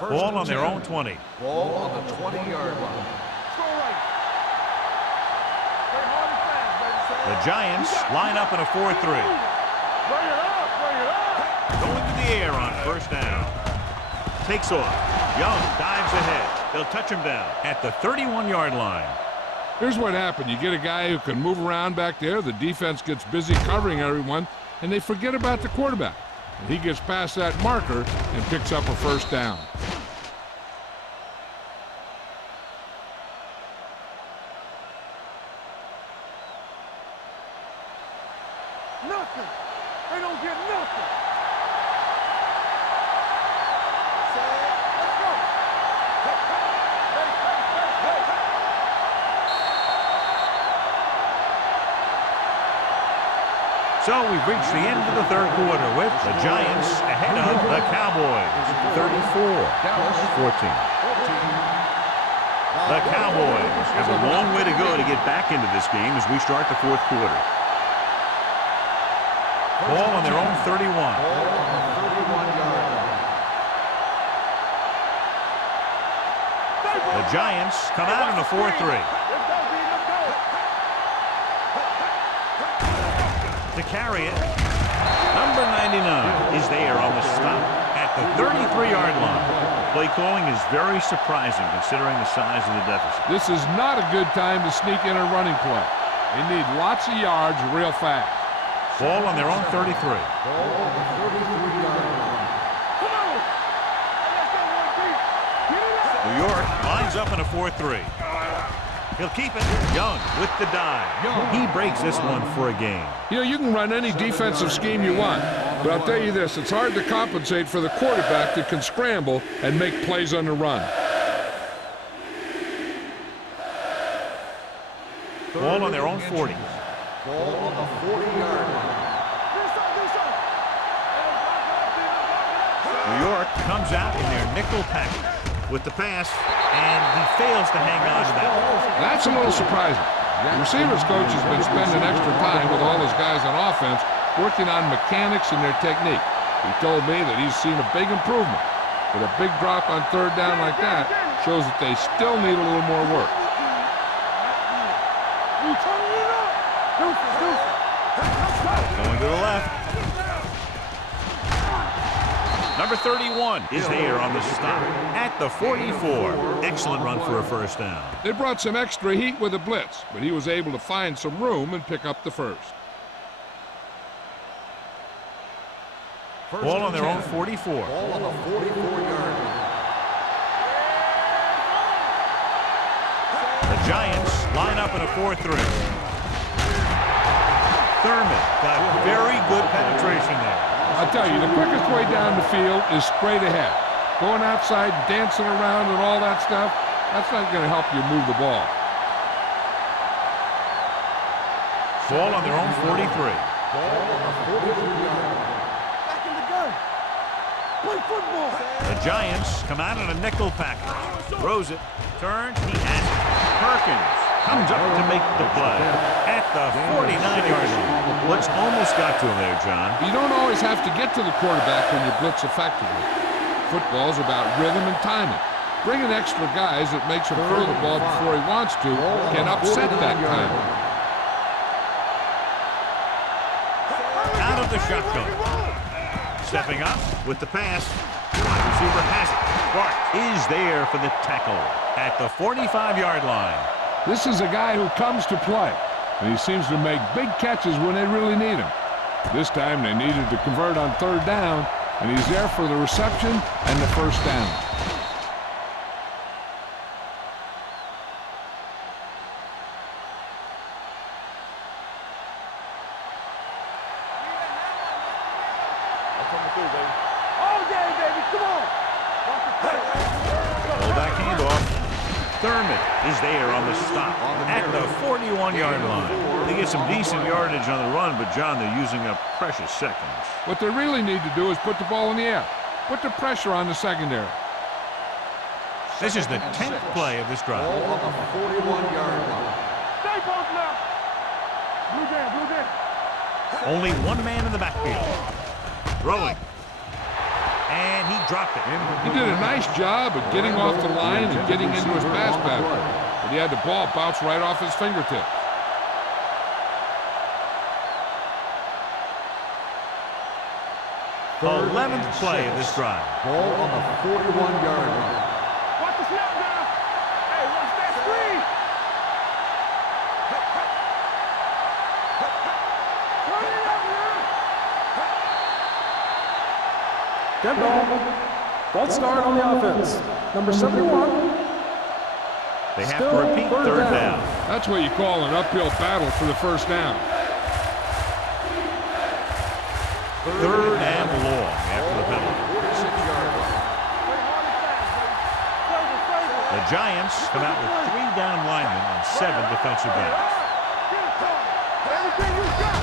Ball on their own 20. Ball on the 20-yard line. The Giants line up in a 4-3. Going to the air on first down. Takes off. Young dives ahead. They'll touch him down at the 31-yard line. Here's what happened. You get a guy who can move around back there. The defense gets busy covering everyone, and they forget about the quarterback. And he gets past that marker and picks up a first down. Nothing. They don't get nothing. Let's go. So we've reached the end of the third quarter with the Giants ahead of the Cowboys. 34-14. The Cowboys have a long way to go to get back into this game as we start the fourth quarter. Ball on their own 31. Ball on the 31-yard line. The Giants come out in a 4-3. To carry it, number 99 is there on the stop at the 33-yard line. Play calling is very surprising considering the size of the deficit. This is not a good time to sneak in a running play. They need lots of yards real fast. Ball on their own 33. Ball on the 33-yard line. New York lines up in a 4-3. He'll keep it. Young with the dive. He breaks this one for a gain. You know, you can run any defensive scheme you want, but I'll tell you this, it's hard to compensate for the quarterback that can scramble and make plays on the run. Ball on their own 40. Ball on the 40-yard line. New York comes out in their nickel package with the pass, and he fails to hang on to that. That's a little surprising. The receivers coach has been spending extra time with all his guys on offense working on mechanics and their technique. He told me that he's seen a big improvement, but a big drop on third down like that shows that they still need a little more work. Going to the left. Number 31 is there on the stop at the 44. Excellent run for a first down. They brought some extra heat with a blitz, but he was able to find some room and pick up the first. Ball on their own 44. Ball on the 44-yard line. The Giants line up in a 4-3. Thurman got very good penetration there. I'll tell you, the quickest way down the field is straight ahead. Going outside, dancing around and all that stuff, that's not going to help you move the ball. Ball on their own 43. Ball on the 43-yard line. Back in the gun. Play football. The Giants come out in a nickel package. Throws it, turns, he has it. Perkins comes up to make the play at the 49-yard line. Blitz almost got to him there, John. You don't always have to get to the quarterback when you blitz effectively. Football's about rhythm and timing. Bringing extra guys that makes him throw the ball before he wants to can upset that timing. Out of the shotgun. Stepping up with the pass. Wide receiver has it. Clark is there for the tackle at the 45-yard line. This is a guy who comes to play, and he seems to make big catches when they really need him. This time they needed to convert on third down, and he's there for the reception and the first down. Fullback handoff. Thurman is there on the stop at the 41-yard line. They get some decent yardage on the run, but, John, they're using up precious seconds. What they really need to do is put the ball in the air. Put the pressure on the secondary. This is the 10th play of this drive. Ball on the 41-yard line. Stay post now. Blue down, blue down. Only one man in the backfield. Throwing. And he dropped it. He did a nice job of getting off the line and getting into his pass pattern. But he had the ball bounce right off his fingertips. The 11th play of this drive. Ball on the 41-yard line. Watch the snap now. Hey, watch that screen. Turn it up now. Get ball. False start on the offense. Number 71. They have Still to repeat third down. That's what you call an uphill battle for the first down. Third and long after the penalty. 46-yard line. The Giants come out with 3 down linemen and 7 defensive backs. Everything you got.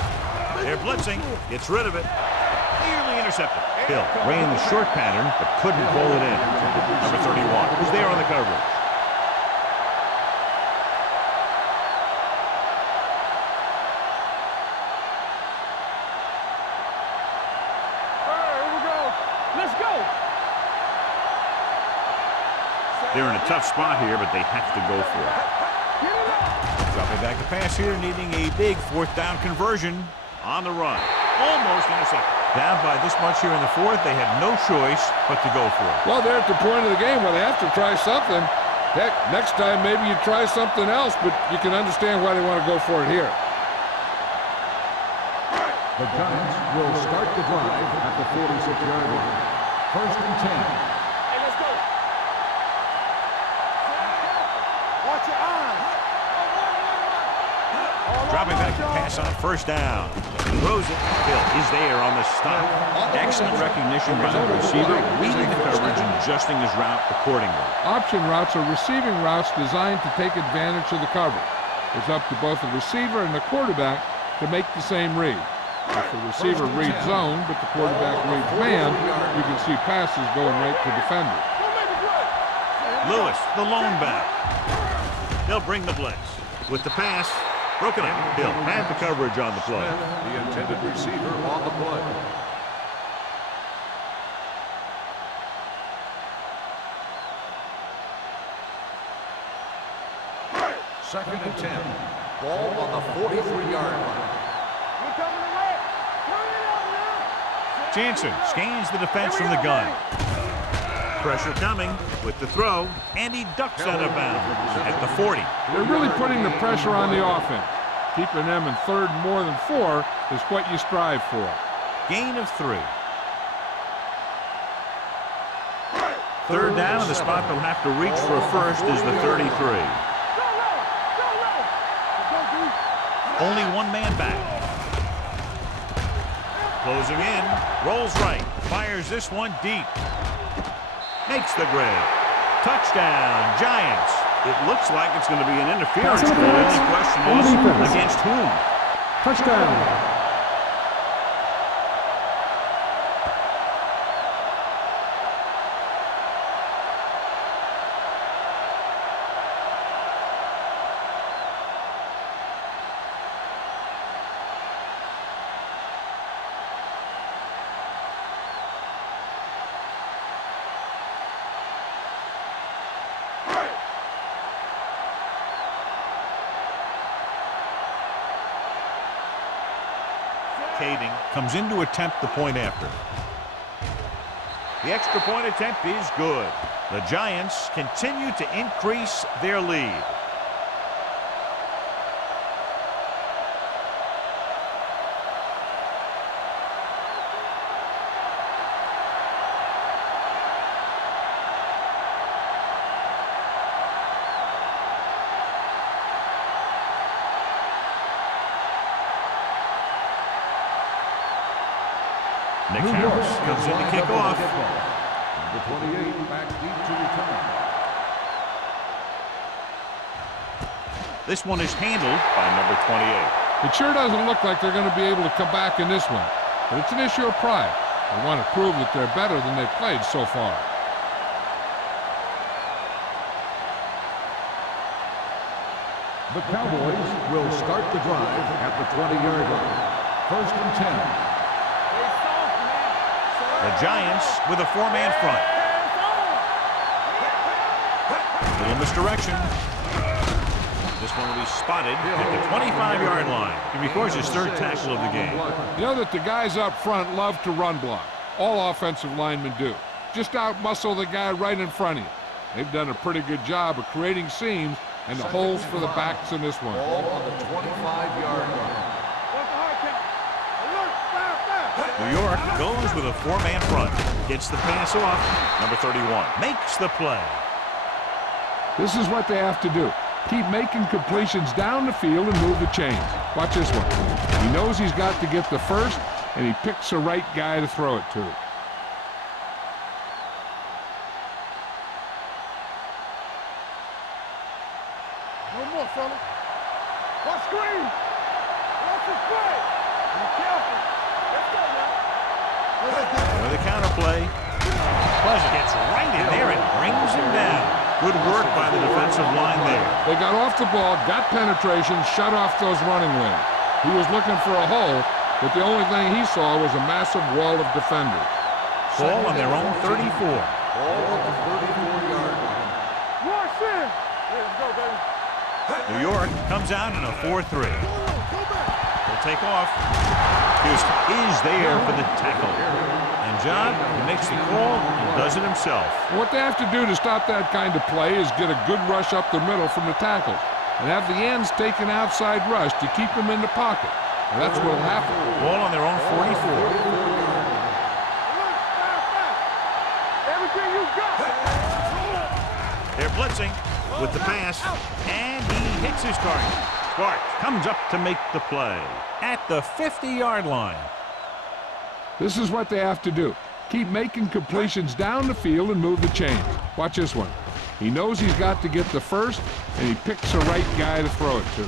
They're blitzing. Gets rid of it. Nearly intercepted. Hill ran the short pattern, but couldn't pull it in. Number 31 was there on the coverage. Let's go. They're in a tough spot here, but they have to go for it. Get it up. Dropping back to pass here, needing a big 4th down conversion on the run. Almost intercepted. Down by this much here in the 4th, they had no choice but to go for it. Well, they're at the point of the game where they have to try something. Heck, next time maybe you try something else, but you can understand why they want to go for it here. The Giants will start the drive at the 46-yard line. 1st and 10. Hey, let's go. Watch your eyes. Dropping back to pass on 1st down. Throws it. Hill is there on the stop. Excellent recognition by the receiver, reading the coverage and adjusting his route accordingly. Option routes are receiving routes designed to take advantage of the coverage. It's up to both the receiver and the quarterback to make the same read. If the receiver reads zone, but the quarterback reads man, you can see passes going right to defenders. Lewis, the lone back. They'll bring the blitz. With the pass, broken up. Hill had the coverage on the play. The intended receiver on the play. Second and 10. Ball on the 43-yard line. We're coming away. Turn it up now. Jansen scans the defense from the gun. Pressure coming with the throw, and he ducks out of bounds at the 40. They're really putting the pressure on the offense. Keeping them in third and more than 4 is what you strive for. Gain of 3. Third down, and the spot they'll have to reach for a first is the 33. Go low. Go low. Go deep. Only one man back. Closing in, rolls right, fires this one deep. Makes the grade. Touchdown, Giants. It looks like it's going to be an interference call. The only question is against whom? Touchdown. Kading comes in to attempt the point after. The extra point attempt is good. The Giants continue to increase their lead. Nick New Harris York comes in to lines kick up with off. the kickball. Number 28 back deep to return. This one is handled by number 28. It sure doesn't look like they're going to be able to come back in this one, but it's an issue of pride. They want to prove that they're better than they've played so far. The Cowboys will start the drive at the 20-yard line. First and 10. The Giants with a four-man front. Little misdirection. This one will be spotted at the 25-yard line. He records his third tackle of the game. You know that the guys up front love to run block. All offensive linemen do. Just out-muscle the guy right in front of you. They've done a pretty good job of creating seams and the holes for the backs in this one. Ball on the 25-yard line. New York goes with a four-man front. Gets the pass off. Number 31 makes the play. This is what they have to do. Keep making completions down the field and move the chains. Watch this one. He knows he's got to get the first, and he picks the right guy to throw it to. No more, fella. Watch screen. Watch the play. Be careful. Let's go, y'all. With a counter play. Pleasant gets right in there and brings him down. Good work by the defensive line there. They got off the ball, got penetration, shut off those running lanes. He was looking for a hole, but the only thing he saw was a massive wall of defenders. Ball on their own 34. Ball on the 34-yard line. Rush in. Let's go, baby. New York comes out in a 4-3. They'll take off. Houston is there for the tackle. And John, he makes the call and does it himself. What they have to do to stop that kind of play is get a good rush up the middle from the tackles and have the ends take an outside rush to keep them in the pocket. And that's what will happen. Ball on their own 44. Everything you got. They're blitzing with the pass, and he hits his target. Sparks comes up to make the play at the 50-yard line. This is what they have to do. Keep making completions down the field and move the chains. Watch this one. He knows he's got to get the first, and he picks the right guy to throw it to.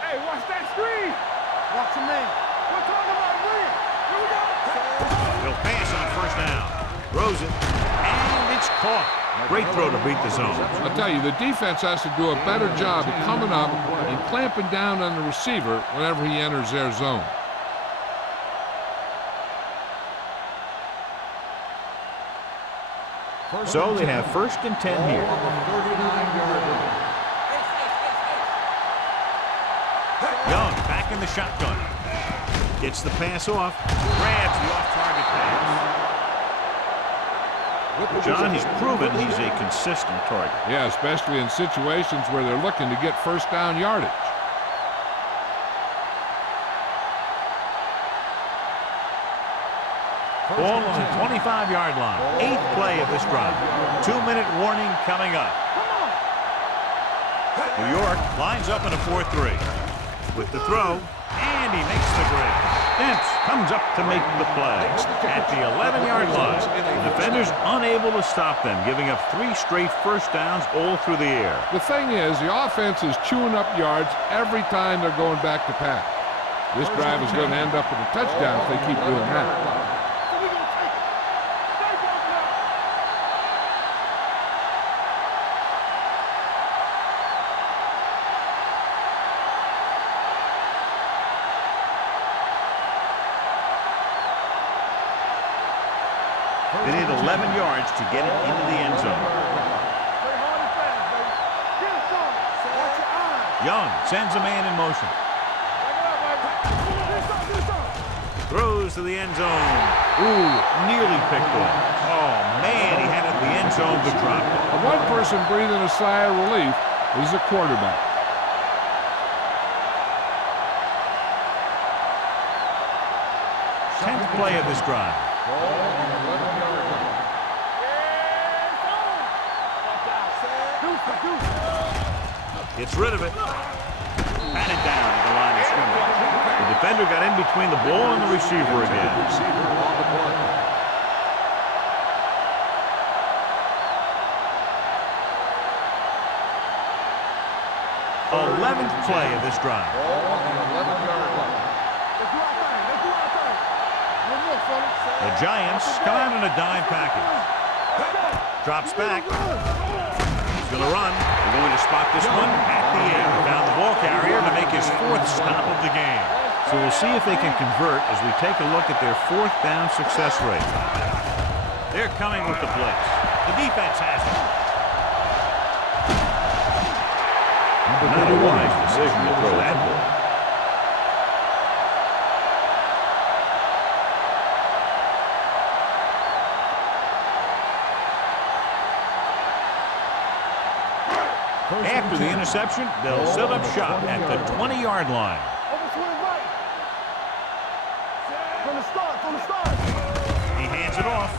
Hey, watch that screen. Watch him in. We're talking about win. Here we go. He'll pass on first down. Throws it, and it's caught. Great throw to beat the zone. I'll tell you, the defense has to do a better job of coming up and clamping down on the receiver whenever he enters their zone. So they have first and 10 here. Ball on the 39-yard line. Young back in the shotgun. Gets the pass off. Grabs the off-target pass. John, he's proven he's a consistent target. Yeah, especially in situations where they're looking to get first down yardage. Ball on the 25-yard line. 8th play of this drive. 2-minute warning coming up. New York lines up in a 4-3. With the throw, and he makes the break. Dents comes up to make the play at the 11-yard line. The defenders unable to stop them, giving up 3 straight first downs all through the air. The thing is, the offense is chewing up yards every time they're going back to pass. This drive is going to end up with a touchdown if they keep doing that. They need 11 yards to get it into the end zone. Young sends a man in motion. Throws to the end zone. Ooh, nearly picked off. Oh, man, he had it in the end zone but dropped it. One person breathing a sigh of relief is the quarterback. 10th play of this drive. Ball on the 11-yard line. Gets rid of it. Patted down at the line of scrimmage. The defender got in between the ball and the receiver again. 11th play of this drive. The Giants come out in a dime package. Drops back. He's going to run. They're going to spot this one at the end. Found the ball carrier to make his 4th stop of the game. So we'll see if they can convert as we take a look at their 4th down success rate. They're coming with the blitz. The defense has it. Not a wise decision to throw that ball. After the interception, they'll set up shop at the 20-yard line. He hands it off.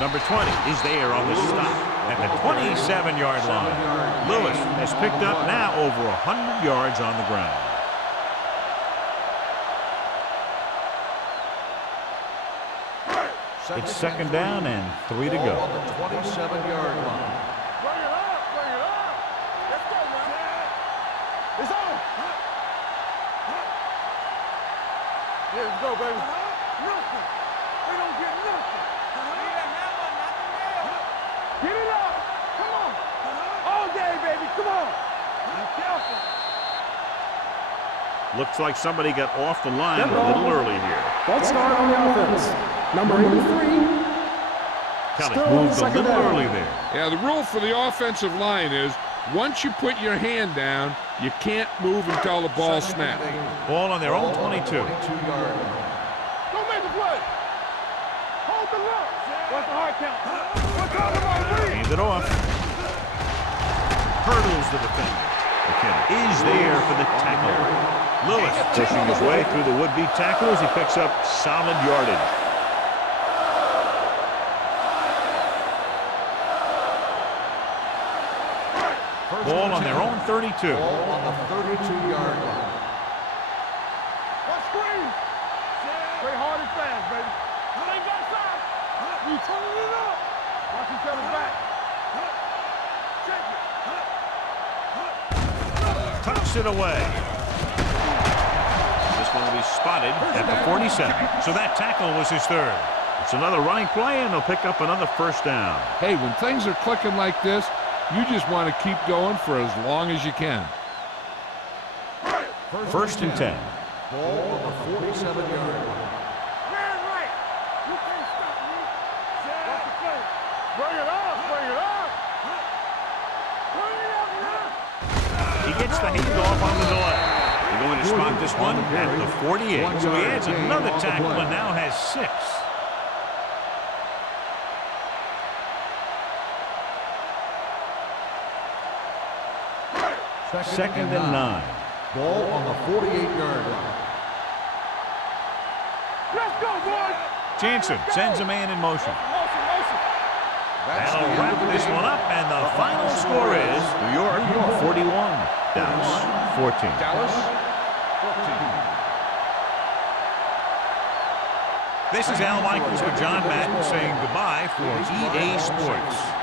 Number 20 is there on the stop at the 27-yard line. Lewis has picked up now over 100 yards on the ground. It's 2nd down and 3 to go. On the 27-yard line. It's on. Here we go, baby. Nothing. They don't get nothing. Get it up. Come on. All day, baby. Come on. Be careful. Looks like somebody got off the line a little early here. False start on the offense. Number 83. Kelly Still moved a second little down. early there. Yeah, the rule for the offensive line is once you put your hand down, you can't move until the ball snaps. Ball on their own 22. 22-yard line. Don't make the play. Hold the look. What's the hard count? What's all about read? Hands it off. Hurdles the defender. McKinnon is there for the tackle. Lewis pushing his way through the would-be tacklers. He picks up solid yardage. Ball on their own 32. Ball on the 32-yard line. What screen? Play hard and fast, baby. Ain't got time. You turning it up. Watch each other back. Check it. Tucks it away. This one will be spotted at the 47. So that tackle was his 3rd. It's another running play, and they'll pick up another 1st down. Hey, when things are clicking like this, you just want to keep going for as long as you can. 1st and 10. Ball on the 47-yard line. Man right. You can't stop me. Watch the play. Bring it up. Bring it up. Bring it up now. He gets the handoff on the delay. They're going to spot this one at the 48. So he adds another tackle and now has 6. Second and 9. Ball on the 48-yard line. Let's go, boys. Jansen sends a man in motion. Motion. That's That'll the end wrap of the this game. one up, and the final score is New York 41, Dallas 14. Dallas 14. This is Al Michaels with John Madden saying goodbye for EA Sports.